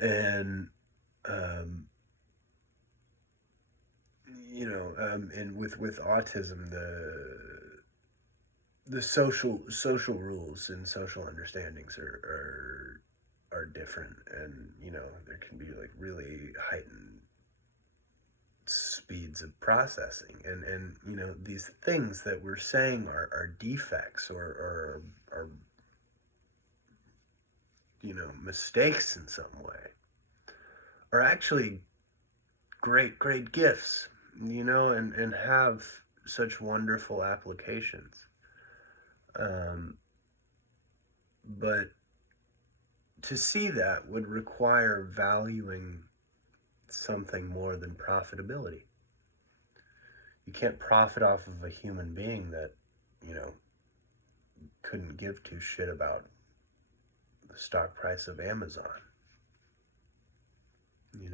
and and with autism, the social rules and social understandings are different, and there can be like really heightened speeds of processing, and these things that we're saying are defects or mistakes in some way are actually great gifts, and have such wonderful applications. But to see that would require valuing something more than profitability. You can't profit off of a human being that, couldn't give two shit about the stock price of Amazon. He's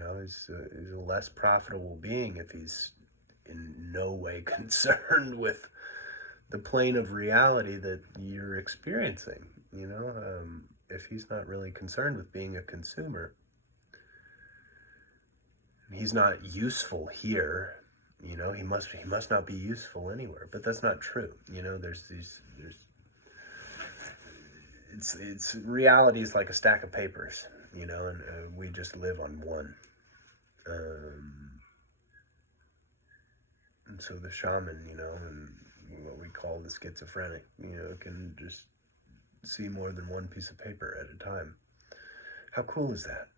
a less profitable being if he's in no way concerned with the plane of reality that you're experiencing. If he's not really concerned with being a consumer, he's not useful here. He must not be useful anywhere. But that's not true. It's reality is like a stack of papers. And we just live on one. And so the shaman, and what we call the schizophrenic, can just see more than one piece of paper at a time. How cool is that?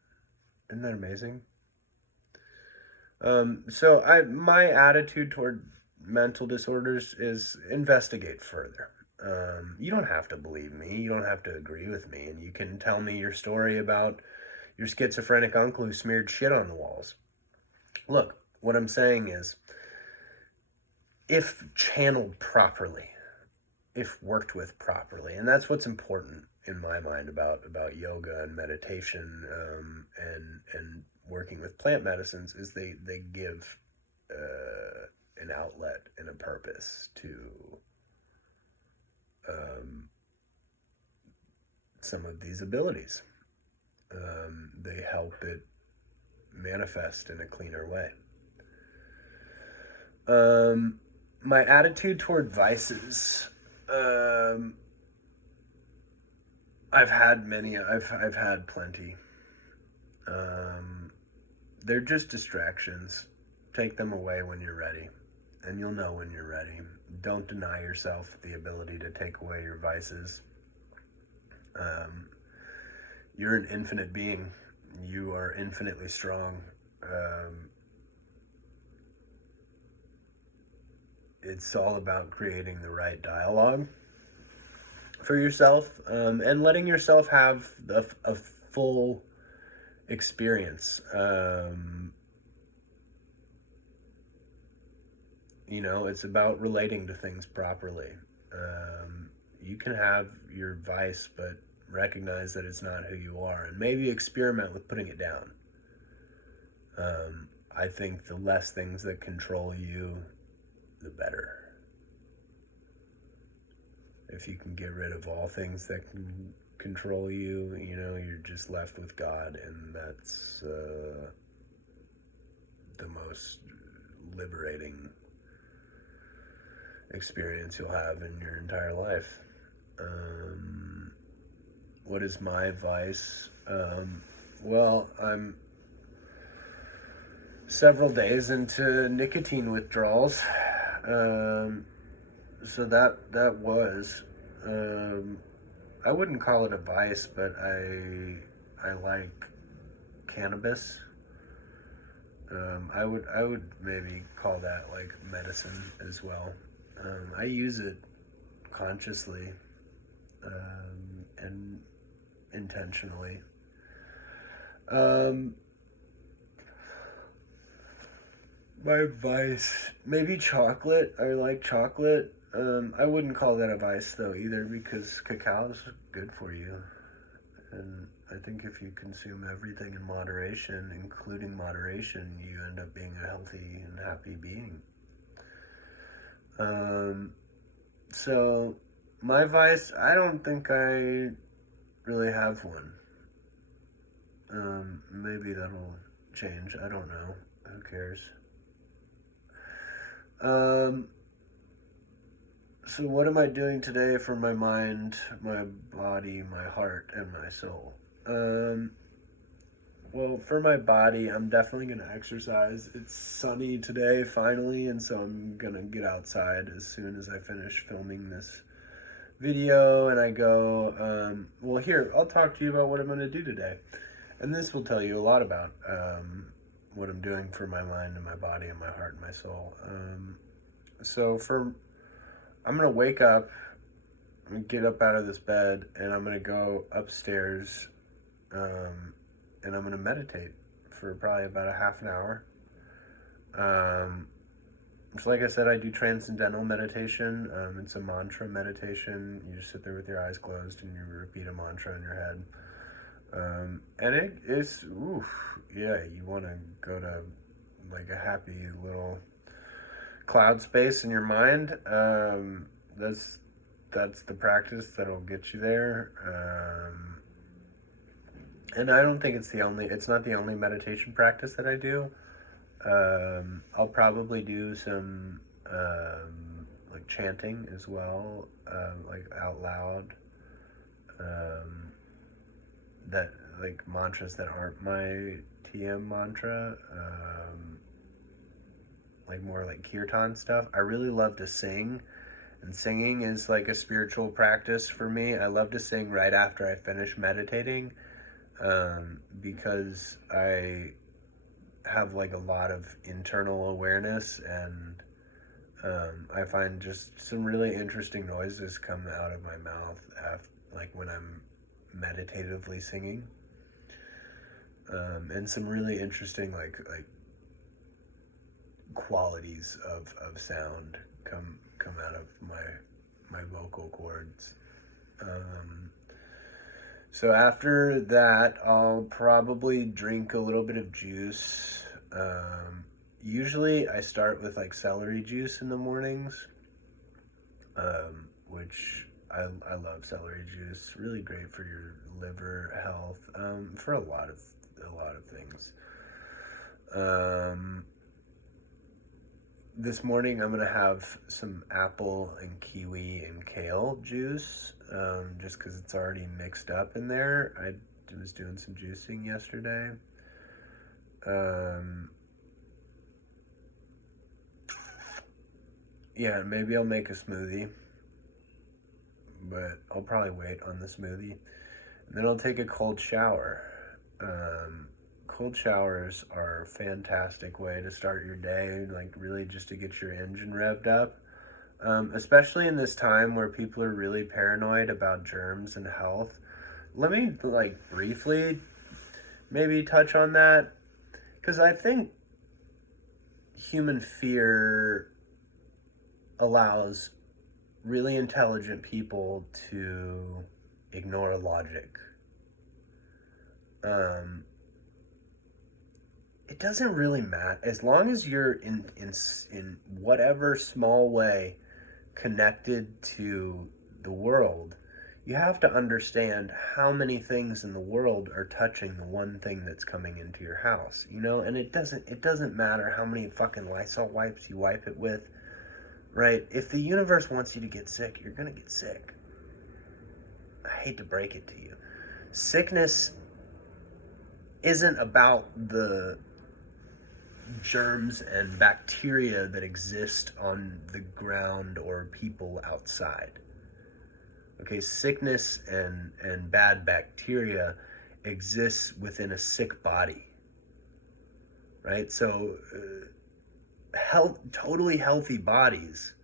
Isn't that amazing? So my attitude toward mental disorders is investigate further. You don't have to believe me. You don't have to agree with me. And you can tell me your story about your schizophrenic uncle who smeared shit on the walls. Look, what I'm saying is, if channeled properly, if worked with properly, and that's what's important in my mind about yoga and meditation, and working with plant medicines, is they give an outlet and a purpose to some of these abilities. They help it manifest in a cleaner way. My attitude toward vices, I've had many. I've had plenty. They're just distractions. Take them away when you're ready, and you'll know when you're ready. Don't deny yourself the ability to take away your vices. You're an infinite being. You are infinitely strong. It's all about creating the right dialogue for yourself, and letting yourself have a full experience. It's about relating to things properly. You can have your vice, but recognize that it's not who you are, and maybe experiment with putting it down. I think the less things that control you, the better. If you can get rid of all things that can control you, you're just left with God, and that's the most liberating experience you'll have in your entire life. What is my advice? Well, I'm several days into nicotine withdrawals. So that was, I wouldn't call it a vice, but I like cannabis. I would maybe call that like medicine as well. I use it consciously, and intentionally. My vice, maybe chocolate. I like chocolate. I wouldn't call that a vice though either, because cacao is good for you. And I think if you consume everything in moderation, including moderation, you end up being a healthy and happy being. So my vice, I don't think I really have one. Maybe that'll change. I don't know. Who cares? So what am I doing today for my mind, my body, my heart, and my soul? Well, for my body, I'm definitely going to exercise. It's sunny today, finally, and so I'm going to get outside as soon as I finish filming this video, and I go, well, here, I'll talk to you about what I'm going to do today. And this will tell you a lot about what I'm doing for my mind and my body and my heart and my soul. I'm going to wake up, and get up out of this bed, and I'm going to go upstairs, and I'm going to meditate for probably about a half an hour. So like I said, I do transcendental meditation. It's a mantra meditation. You just sit there with your eyes closed and you repeat a mantra in your head. And it's, you want to go to like a happy little cloud space in your mind. That's the practice that'll get you there. And I don't think it's not the only meditation practice that I do. I'll probably do some like chanting as well, like out loud. That like mantras that aren't my TM mantra, like more like kirtan stuff. I really love to sing, and singing is like a spiritual practice for me. I love to sing right after I finish meditating, because I have like a lot of internal awareness, and I find just some really interesting noises come out of my mouth like when I'm meditatively singing, and some really interesting like qualities of sound come out of my vocal cords. So after that, I'll probably drink a little bit of juice. Usually I start with like celery juice in the mornings, which I love celery juice. Really great for your liver health, for a lot of things. This morning I'm gonna have some apple and kiwi and kale juice, just because it's already mixed up in there. I was doing some juicing yesterday. Yeah, maybe I'll make a smoothie, but I'll probably wait on the smoothie. And then I'll take a cold shower. Cold showers are a fantastic way to start your day, like really just to get your engine revved up. Especially in this time where people are really paranoid about germs and health. Let me like briefly maybe touch on that, because I think human fear allows really intelligent people to ignore logic. Um, it doesn't really matter as long as you're in whatever small way connected to the world. You have to understand how many things in the world are touching the one thing that's coming into your house, and it doesn't matter how many fucking Lysol wipes you wipe it with, right? If the universe wants you to get sick, you're going to get sick. I hate to break it to you. Sickness isn't about the germs and bacteria that exist on the ground or people outside. Okay, sickness and bad bacteria exists within a sick body, right? So, totally healthy bodies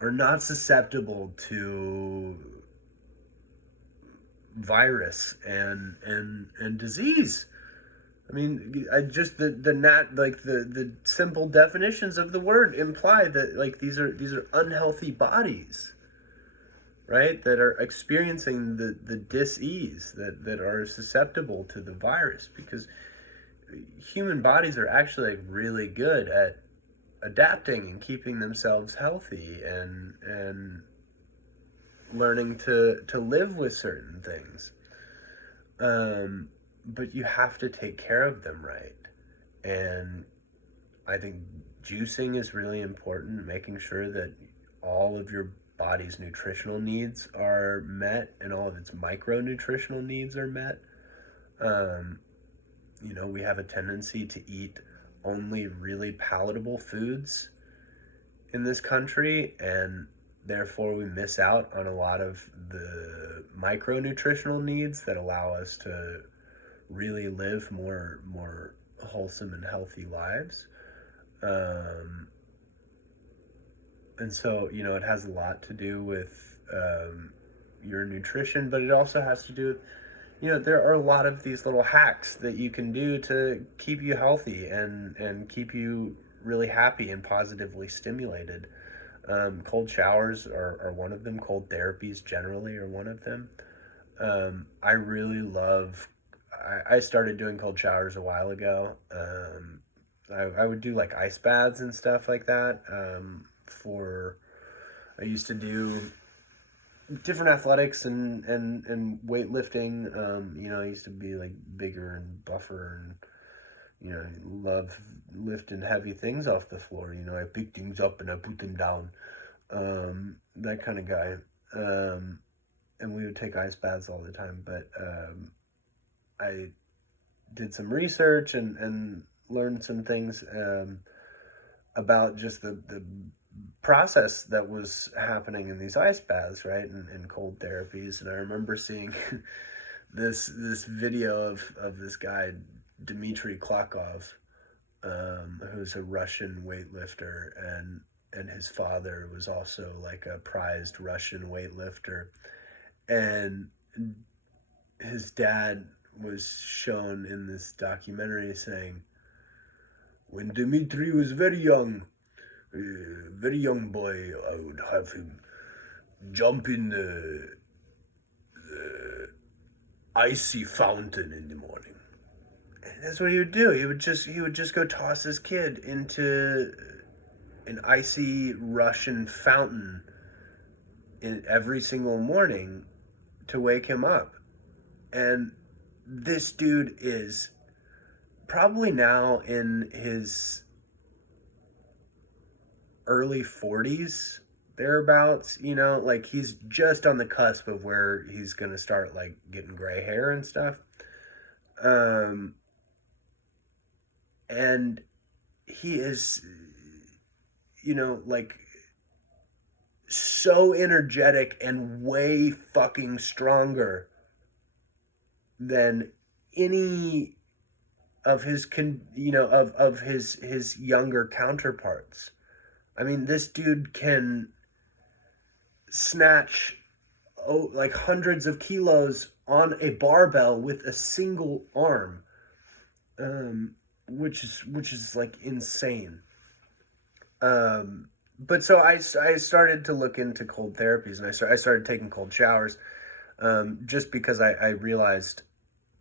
are not susceptible to virus and disease. I mean, I just the simple definitions of the word imply that like these are unhealthy bodies, right? That are experiencing the dis-ease, that are susceptible to the virus, because human bodies are actually like really good at adapting and keeping themselves healthy and learning to live with certain things. But you have to take care of them right. And I think juicing is really important, making sure that all of your body's nutritional needs are met and all of its micronutritional needs are met. We have a tendency to eat only really palatable foods in this country, and therefore we miss out on a lot of the micronutritional needs that allow us to really live more wholesome and healthy lives. And so, it has a lot to do with your nutrition, but it also has to do with, there are a lot of these little hacks that you can do to keep you healthy and keep you really happy and positively stimulated. Cold showers are one of them. Cold therapies generally are one of them. I really love, I started doing cold showers a while ago. I would do like ice baths and stuff like that. I used to do different athletics and weightlifting. I used to be like bigger and buffer and, love lifting heavy things off the floor. I pick things up and I put them down. That kind of guy. And we would take ice baths all the time. But I did some research and learned some things about just the process that was happening in these ice baths, right, and cold therapies. And I remember seeing this video of this guy, Dmitry Klakov, who's a Russian weightlifter, and his father was also like a prized Russian weightlifter, and his dad was shown in this documentary saying, when Dmitry was very young boy, I would have him jump in the icy fountain in the morning. And that's what he would do. He would just go toss his kid into an icy Russian fountain every single morning to wake him up. And this dude is probably now in his early 40s, thereabouts, like he's just on the cusp of where he's gonna start like getting gray hair and stuff. And he is, like so energetic and way fucking stronger than any of his of his younger counterparts. I mean, this dude can snatch like hundreds of kilos on a barbell with a single arm, which is like insane. but so I started to look into cold therapies, and I started taking cold showers, just because I realized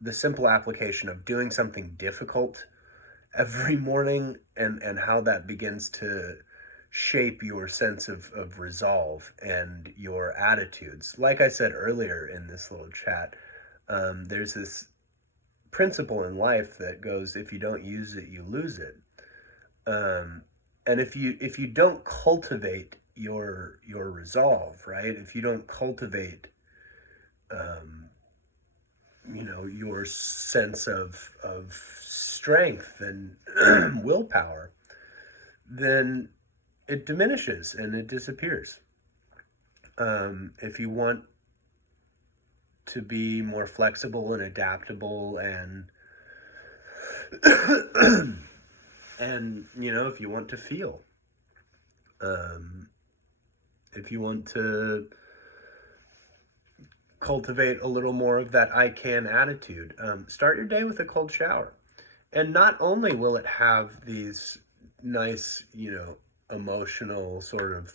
the simple application of doing something difficult every morning, and how that begins to shape your sense of resolve and your attitudes. Like I said earlier in this little chat, there's this principle in life that goes, if you don't use it, you lose it. Um, and if you don't cultivate your resolve, right? If you don't cultivate, um, your sense of strength and willpower, then it diminishes and it disappears. If you want to be more flexible and adaptable, and if you want to feel, um, if you want to cultivate a little more of that I can attitude, start your day with a cold shower. And not only will it have these nice, emotional sort of,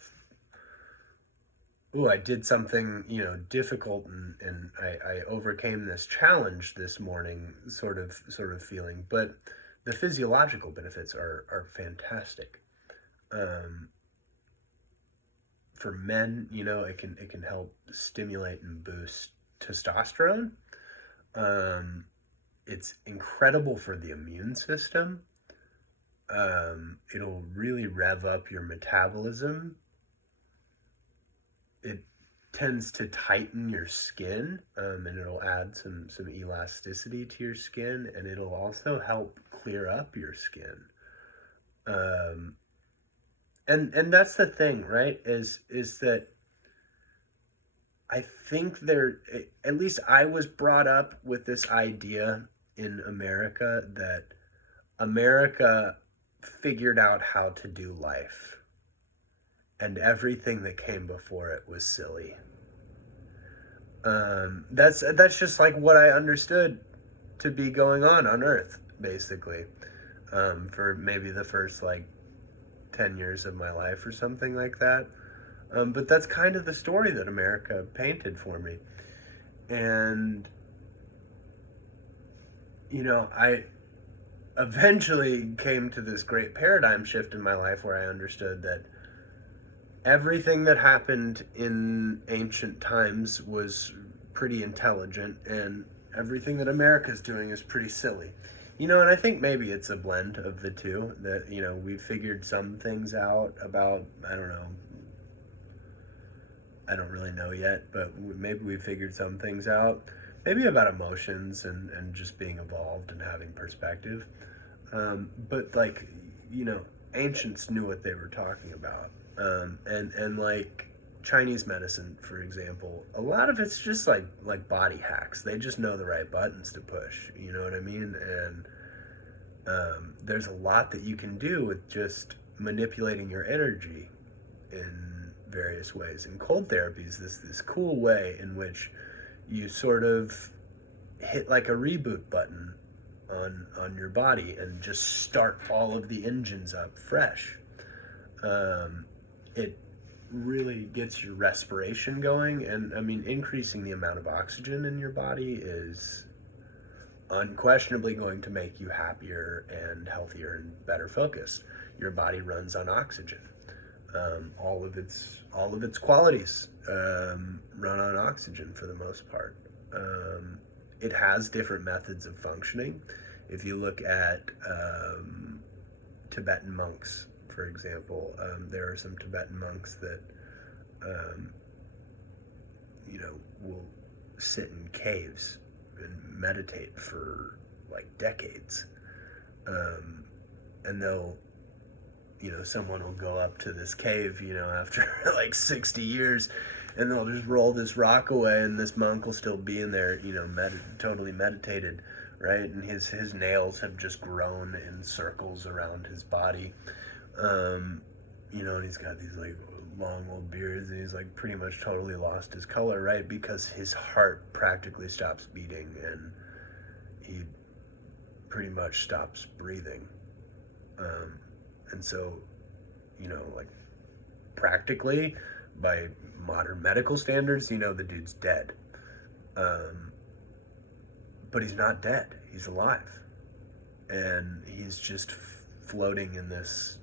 ooh, I did something, difficult, and I overcame this challenge this morning sort of feeling, but the physiological benefits are fantastic. Um, for men, it can help stimulate and boost testosterone. Um, it's incredible for the immune system. It'll really rev up your metabolism. It tends to tighten your skin, and it'll add some elasticity to your skin, and it'll also help clear up your skin. Um, and that's the thing, right? Is that I think at least I was brought up with this idea in America that America figured out how to do life, and everything that came before it was silly. That's just like what I understood to be going on Earth, basically, for maybe the first like 10 years of my life or something like that. But that's kind of the story that America painted for me, and I eventually came to this great paradigm shift in my life where I understood that everything that happened in ancient times was pretty intelligent, and everything that America's doing is pretty silly. And I think maybe it's a blend of the two, that, we figured some things out about, I don't know, I don't really know yet, but maybe we figured some things out. Maybe about emotions and just being evolved and having perspective. But like, ancients knew what they were talking about. And like Chinese medicine, for example, a lot of it's just like body hacks. They just know the right buttons to push. You know what I mean? And there's a lot that you can do with just manipulating your energy in various ways. And cold therapy is this cool way in which you sort of hit like a reboot button on your body and just start all of the engines up fresh. It really gets your respiration going, and I mean, increasing the amount of oxygen in your body is unquestionably going to make you happier and healthier and better focused. Your body runs on oxygen. All of its qualities run on oxygen for the most part. It has different methods of functioning. If you look at Tibetan monks, for example, there are some Tibetan monks that um, will sit in caves and meditate for like decades, um, and someone will go up to this cave, after like 60 years, and they'll just roll this rock away, and this monk will still be in there, totally meditated, right? And his nails have just grown in circles around his body, and he's got these like long old beards, and he's like pretty much totally lost his color, right? Because his heart practically stops beating, and he pretty much stops breathing. And so, like practically, by modern medical standards, you know the dude's dead. Um, but he's not dead. He's alive. And he's just floating in this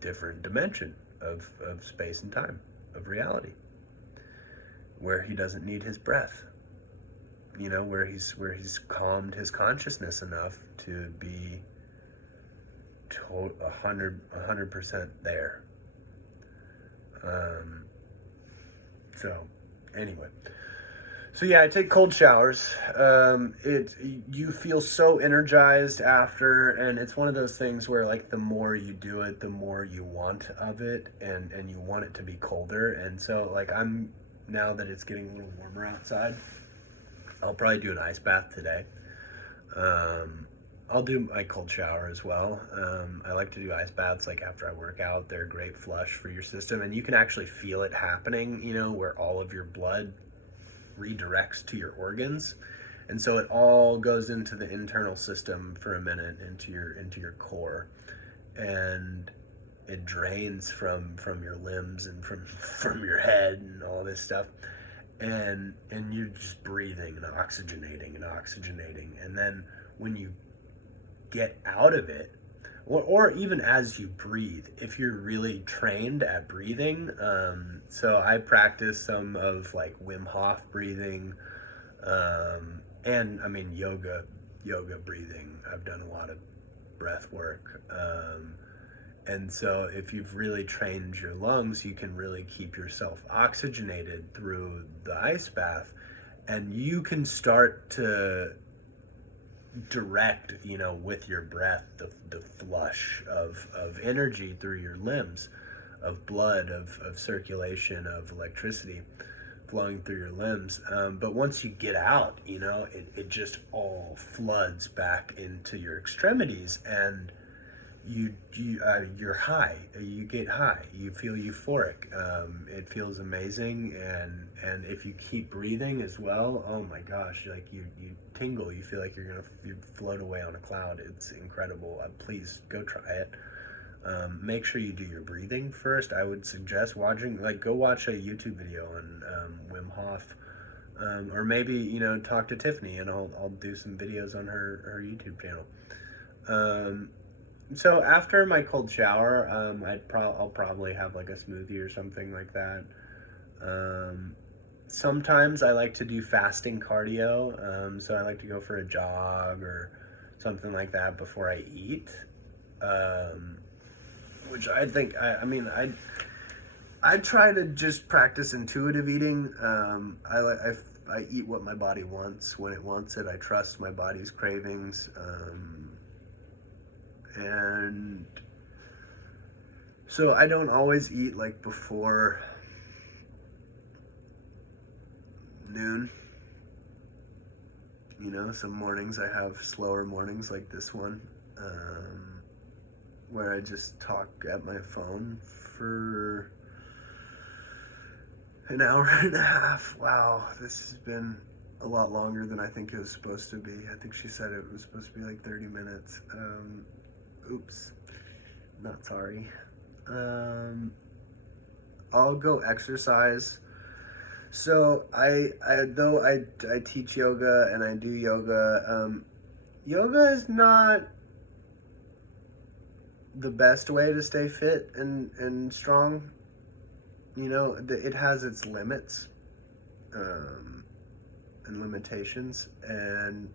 different dimension of space and time, of reality, where he doesn't need his breath. You know, where he's calmed his consciousness enough to be 100% there. So anyway, so yeah, I take cold showers. You feel so energized after, and it's one of those things where like the more you do it, the more you want of it, and you want it to be colder. And so like now that it's getting a little warmer outside, I'll probably do an ice bath today. I'll do my cold shower as well. I like to do ice baths like after I work out. They're a great flush for your system, and you can actually feel it happening, you know, where all of your blood redirects to your organs. And so it all goes into the internal system for a minute, into your core, and it drains from your limbs and from your head and all this stuff. And you're just breathing and oxygenating, and then when you get out of it, or even as you breathe, if you're really trained at breathing, so I practice some of like Wim Hof breathing, and I mean yoga breathing. I've done a lot of breath work, and so if you've really trained your lungs, you can really keep yourself oxygenated through the ice bath, and you can start to direct, you know, with your breath, the flush of energy through your limbs, of blood, of circulation, of electricity flowing through your limbs. But once you get out, you know, it just all floods back into your extremities, and you're high. You get high. You feel euphoric. It feels amazing, and if you keep breathing as well, oh my gosh, like you tingle. You feel like you float away on a cloud. It's incredible. Please go try it. Make sure you do your breathing first. I would suggest go watch a YouTube video on Wim Hof, or maybe, you know, talk to Tiffany, and I'll do some videos on her YouTube channel. So after my cold shower, I'll probably have like a smoothie or something like that. Sometimes I like to do fasting cardio, so I like to go for a jog or something like that before I eat. Which I think, I try to just practice intuitive eating. I eat what my body wants when it wants it. I trust my body's cravings. And so I don't always eat like before noon. You know, some mornings I have slower mornings like this one, where I just talk at my phone for an hour and a half. Wow, this has been a lot longer than I think it was supposed to be. I think she said it was supposed to be like 30 minutes. Oops, not sorry. I'll go exercise. So I teach yoga and I do yoga. Yoga is not the best way to stay fit and strong. You know, it has its limits, and limitations, and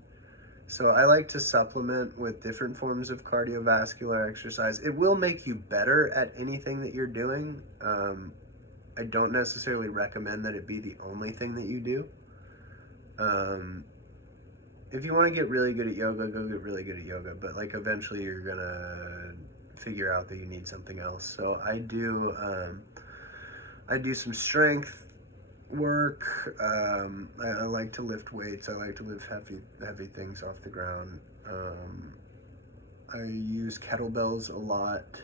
so I like to supplement with different forms of cardiovascular exercise. It will make you better at anything that you're doing. I don't necessarily recommend that it be the only thing that you do. If you want to get really good at yoga, go get really good at yoga. But like eventually you're gonna figure out that you need something else. So I do some strength work. I like to lift weights. I like to lift heavy things off the ground. I use kettlebells a lot.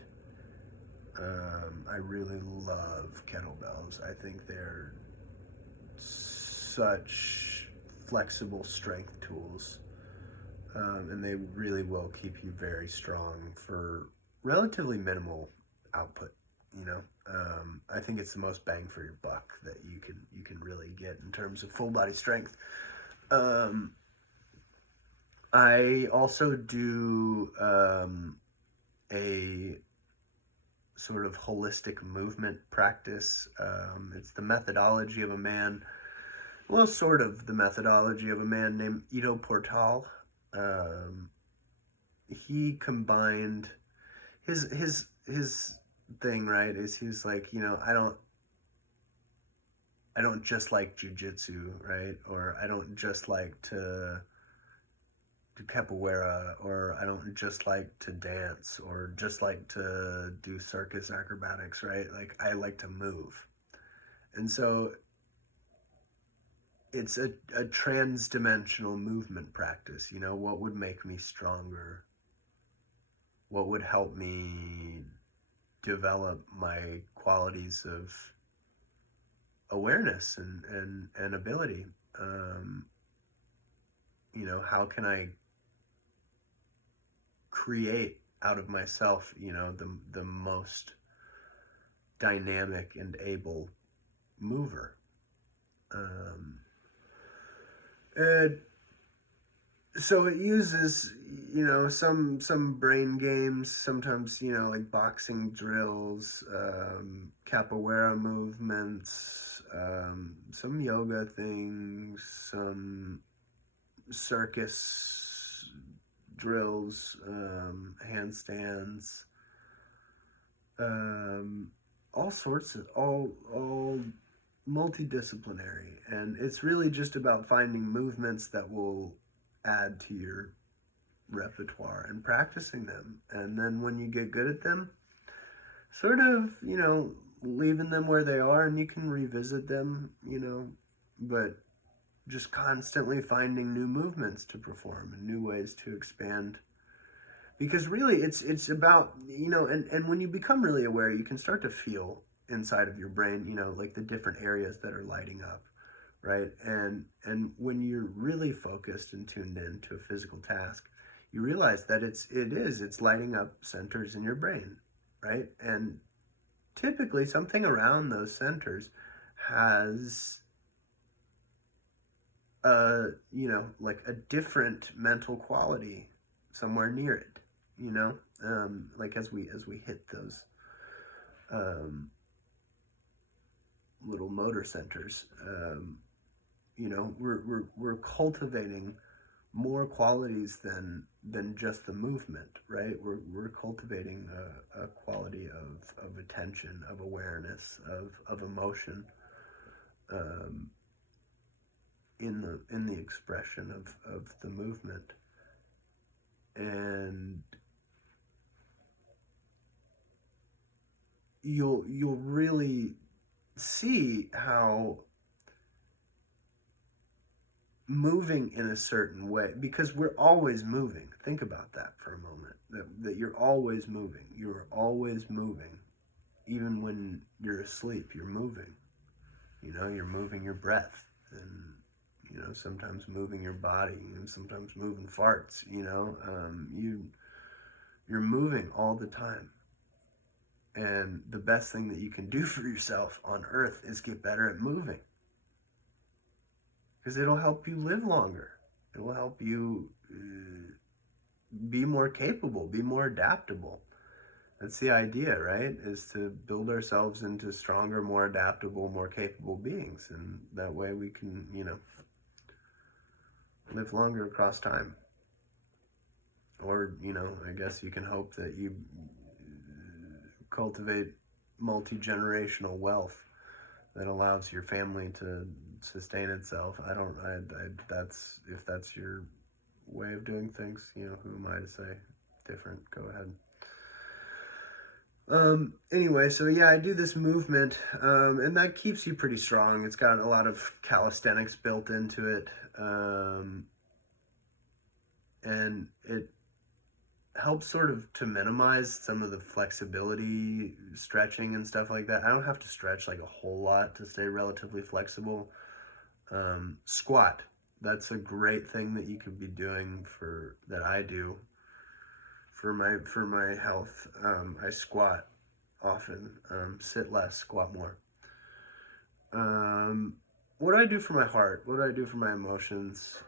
I really love kettlebells. I think they're such flexible strength tools, and they really will keep you very strong for relatively minimal output. you know. I think it's the most bang for your buck that you can really get in terms of full body strength. Um, I also do a sort of holistic movement practice. It's the methodology of a man, well, sort of the methodology of a man named Ido Portal. Um, he combined his thing, right, is he's like, I don't just like jujitsu, right? Or I don't just like to do capoeira, or I don't just like to dance, or just like to do circus acrobatics, right? Like I like to move. And so it's a trans-dimensional movement practice. What would make me stronger? What would help me develop my qualities of awareness and ability? Um, how can I create out of myself, the most dynamic and able mover? And so it uses, some brain games, sometimes, like boxing drills, capoeira movements, some yoga things, some circus drills, handstands, um, all sorts of, all multidisciplinary. And it's really just about finding movements that will add to your repertoire and practicing them. And then when you get good at them, sort of, leaving them where they are, and you can revisit them, but just constantly finding new movements to perform and new ways to expand. Because really it's about, and when you become really aware, you can start to feel inside of your brain, like the different areas that are lighting up, right? And when you're really focused and tuned in to a physical task, you realize that it's lighting up centers in your brain, right? And typically something around those centers has like a different mental quality somewhere near it, like as we hit those little motor centers, we're cultivating more qualities than just the movement, right? We're cultivating a quality of attention, of awareness, of emotion, um, in the expression of the movement. And you'll really see how moving in a certain way, because we're always moving. Think about that for a moment, that you're always moving. You're always moving. Even when you're asleep, you're moving. You're moving your breath, and sometimes moving your body, and sometimes moving farts. You're moving all the time. And the best thing that you can do for yourself on earth is get better at moving, because it'll help you live longer. It will help you be more capable, be more adaptable. That's the idea, right? Is to build ourselves into stronger, more adaptable, more capable beings. And that way we can, live longer across time. Or, I guess you can hope that you cultivate multi-generational wealth that allows your family to sustain itself. That's, if that's your way of doing things, who am I to say different? Go ahead. Anyway, so yeah, I do this movement, and that keeps you pretty strong. It's got a lot of calisthenics built into it, and it helps sort of to minimize some of the flexibility, stretching and stuff like that. I don't have to stretch like a whole lot to stay relatively flexible. Squat, that's a great thing that you could be doing that I do for my health. I squat often. Sit less, squat more. Um, what do I do for my heart? What do I do for my emotions?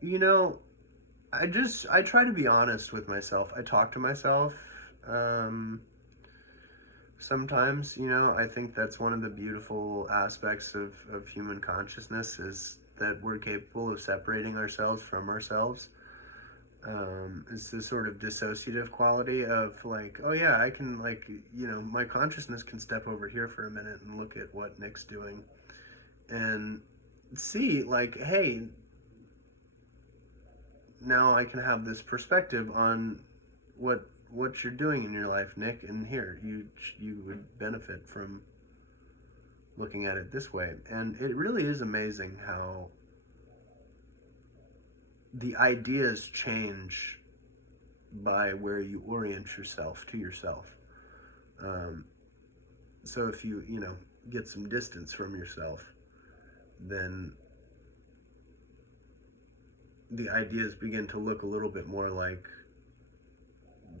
You know, I try to be honest with myself. I talk to myself. Um, Sometimes, I think that's one of the beautiful aspects of human consciousness is that we're capable of separating ourselves from ourselves. It's this sort of dissociative quality of like, oh yeah, I can like, my consciousness can step over here for a minute and look at what Nick's doing and see like, hey, now I can have this perspective on what you're doing in your life, Nick, and here you would benefit from looking at it this way. And it really is amazing how the ideas change by where you orient yourself to yourself. Um, so if you get some distance from yourself, then the ideas begin to look a little bit more like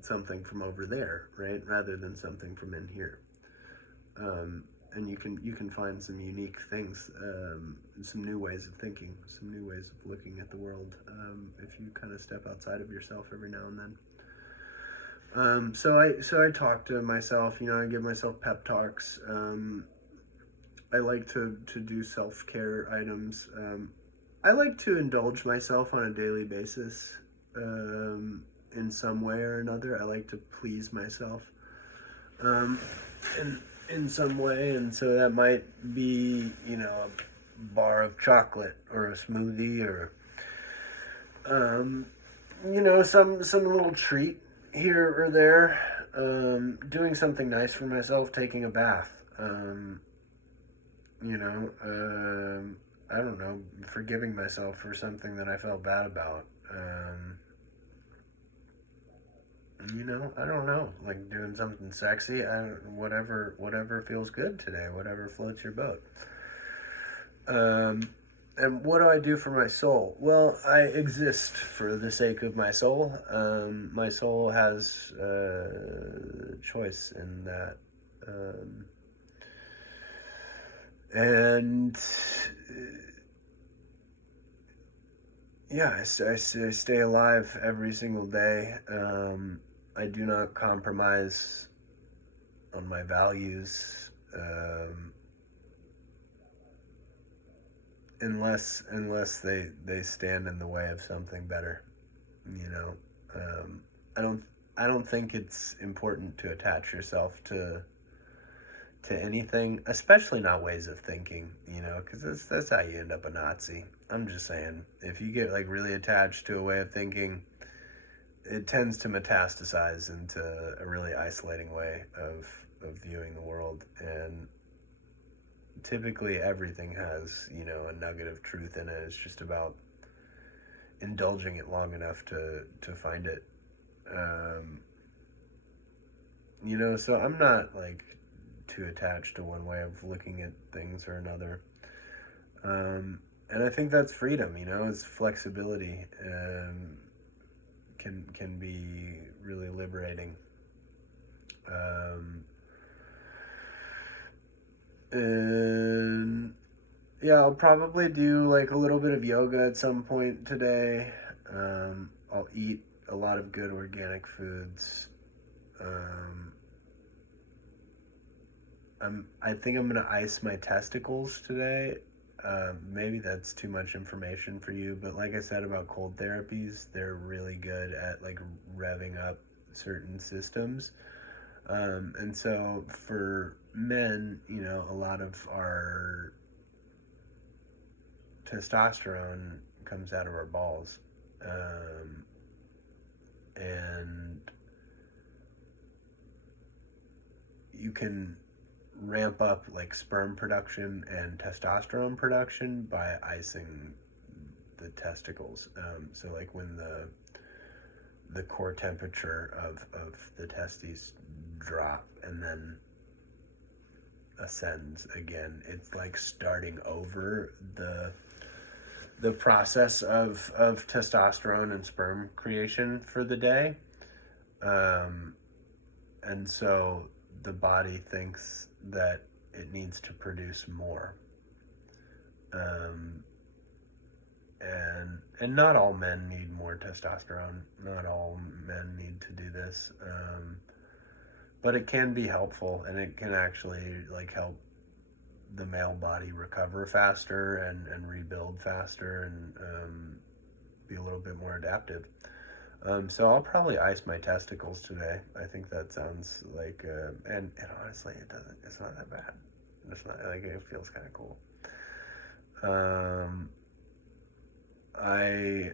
something from over there, right, rather than something from in here. And you can find some unique things, some new ways of thinking, some new ways of looking at the world, if you kind of step outside of yourself every now and then. So I talk to myself. I give myself pep talks. I like to do self-care items. I like to indulge myself on a daily basis. In some way or another. I like to please myself in some way, and so that might be a bar of chocolate or a smoothie or some little treat here or there. Doing something nice for myself, taking a bath. I don't know, forgiving myself for something that I felt bad about. I don't know, like doing something sexy. Whatever feels good today, whatever floats your boat. And what do I do for my soul? Well, I exist for the sake of my soul. My soul has choice in that. And yeah, I stay alive every single day. I do not compromise on my values unless they stand in the way of something better. I don't think it's important to attach yourself to anything, especially not ways of thinking. Because that's how you end up a Nazi. I'm just saying, if you get like really attached to a way of thinking, it tends to metastasize into a really isolating way of viewing the world, and typically everything has a nugget of truth in it. It's just about indulging it long enough to find it. So I'm not like too attached to one way of looking at things or another. And I think that's freedom. It's flexibility. Can be really liberating. And yeah, I'll probably do like a little bit of yoga at some point today. I'll eat a lot of good organic foods. I think I'm gonna ice my testicles today. Maybe that's too much information for you, but like I said about cold therapies, they're really good at like revving up certain systems. And so for men, a lot of our testosterone comes out of our balls. And you can ramp up like sperm production and testosterone production by icing the testicles. So like when the core temperature of the testes drop and then ascends again, it's like starting over the process of testosterone and sperm creation for the day. And so the body thinks that it needs to produce more. Um, and not all men need more testosterone. Not all men need to do this. But it can be helpful, and it can actually like help the male body recover faster and rebuild faster and be a little bit more adaptive. So I'll probably ice my testicles today. I think that sounds like, and honestly, it doesn't. It's not that bad. It's not like it feels kind of cool. Um, I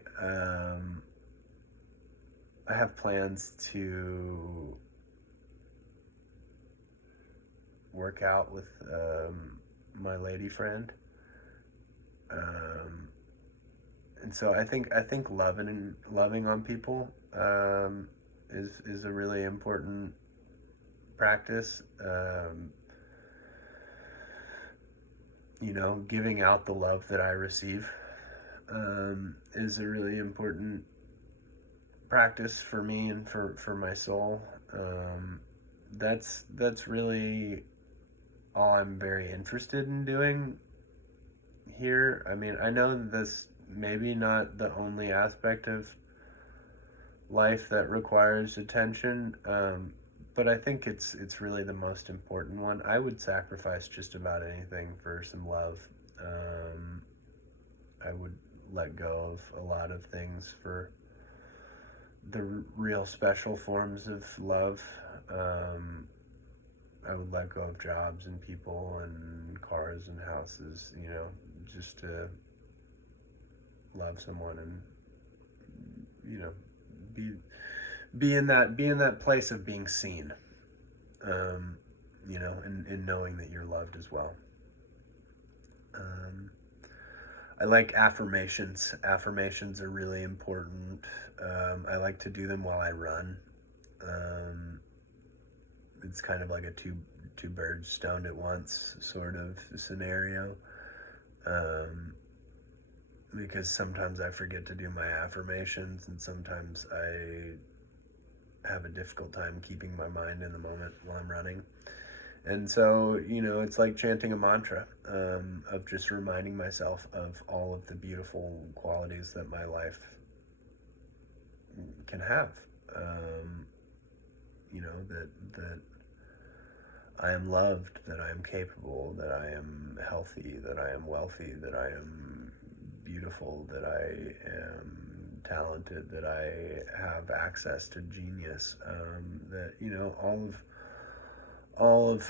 I have plans to work out with my lady friend. Um, and so I think loving on people is a really important practice. Giving out the love that I receive is a really important practice for me and for my soul. That's really all I'm very interested in doing here. I mean, I know that this maybe not the only aspect of life that requires attention, but I think it's really the most important one. I would sacrifice just about anything for some love. Um, I would let go of a lot of things for the real special forms of love. I would let go of jobs and people and cars and houses, just to love someone and you know be be in that place of being seen, and knowing that you're loved as well. Um, I like affirmations. Affirmations are really important. I like to do them while I run. Um, it's kind of like a two birds stoned at once sort of scenario. Um, because sometimes I forget to do my affirmations, and sometimes I have a difficult time keeping my mind in the moment while I'm running. And so, it's like chanting a mantra, of just reminding myself of all of the beautiful qualities that my life can have. Um, that I am loved, that I am capable, that I am healthy, that I am wealthy, that I am beautiful, that I am talented, that I have access to genius, that all of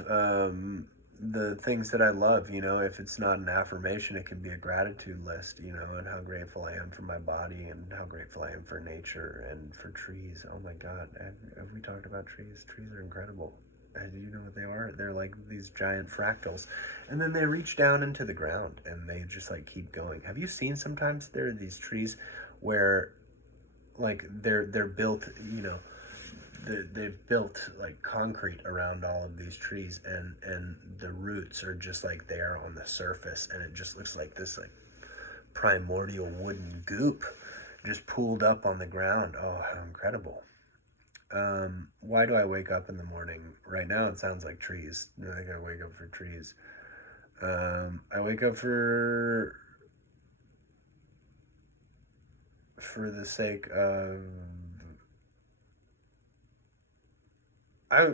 the things that I love. If it's not an affirmation, it can be a gratitude list. And how grateful I am for my body, and how grateful I am for nature and for trees. Oh my God, have we talked about trees? Trees are incredible. Do you know what they are? They're like these giant fractals, and then they reach down into the ground and they just like keep going. Have you seen sometimes there are these trees where like they're built, they've built like concrete around all of these trees, and the roots are just like there on the surface, and it just looks like this like primordial wooden goop just pooled up on the ground. Oh, how incredible. Why do I wake up in the morning? Right now it sounds like trees. I think I wake up for trees. I wake up for the sake of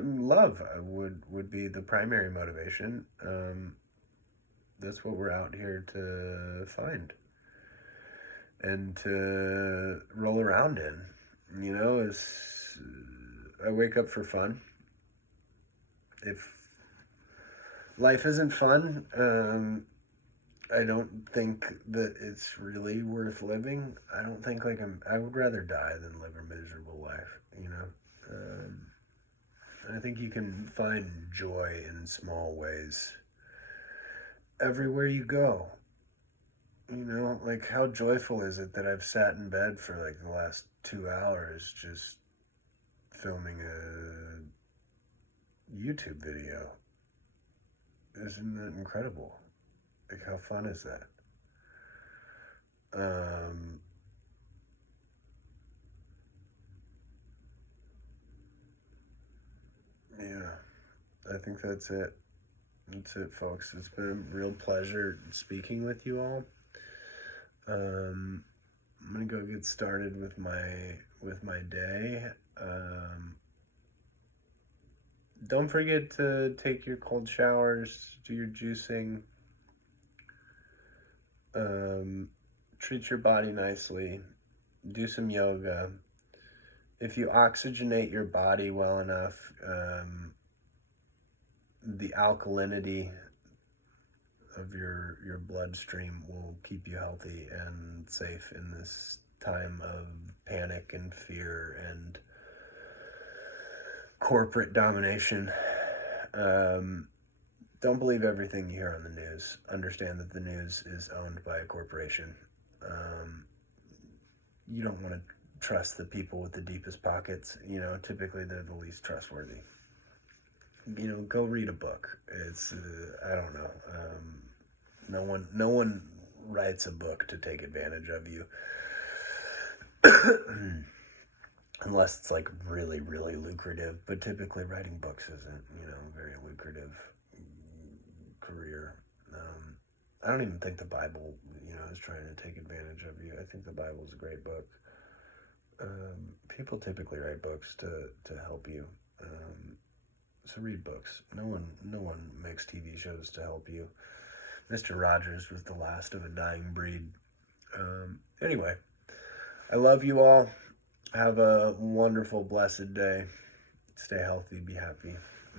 love would be the primary motivation. That's what we're out here to find and to roll around in. Is I wake up for fun. If life isn't fun, I don't think that it's really worth living. I don't think I would rather die than live a miserable life. Um, I think you can find joy in small ways everywhere you go. Like how joyful is it that I've sat in bed for like the last 2 hours just filming a YouTube video? Isn't that incredible? Like how fun is that? Um, Yeah, I think that's it. That's it, folks. It's been a real pleasure speaking with you all. Um, I'm gonna go get started with my day. Um, don't forget to take your cold showers, do your juicing, um, treat your body nicely, do some yoga. If you oxygenate your body well enough, the alkalinity of your bloodstream will keep you healthy and safe in this time of panic and fear and corporate domination. Um, don't believe everything you hear on the news. Understand that the news is owned by a corporation. Um, you don't want to trust the people with the deepest pockets. You know, typically they're the least trustworthy. You know, go read a book. It's I don't know. No one writes a book to take advantage of you, unless it's like really really lucrative. But typically, writing books isn't a very lucrative career. I don't even think the Bible is trying to take advantage of you. I think the Bible is a great book. People typically write books to help you. So read books. No one makes TV shows to help you. Mr. Rogers was the last of a dying breed. Anyway, I love you all. Have a wonderful, blessed day. Stay healthy. Be happy.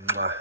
Mwah.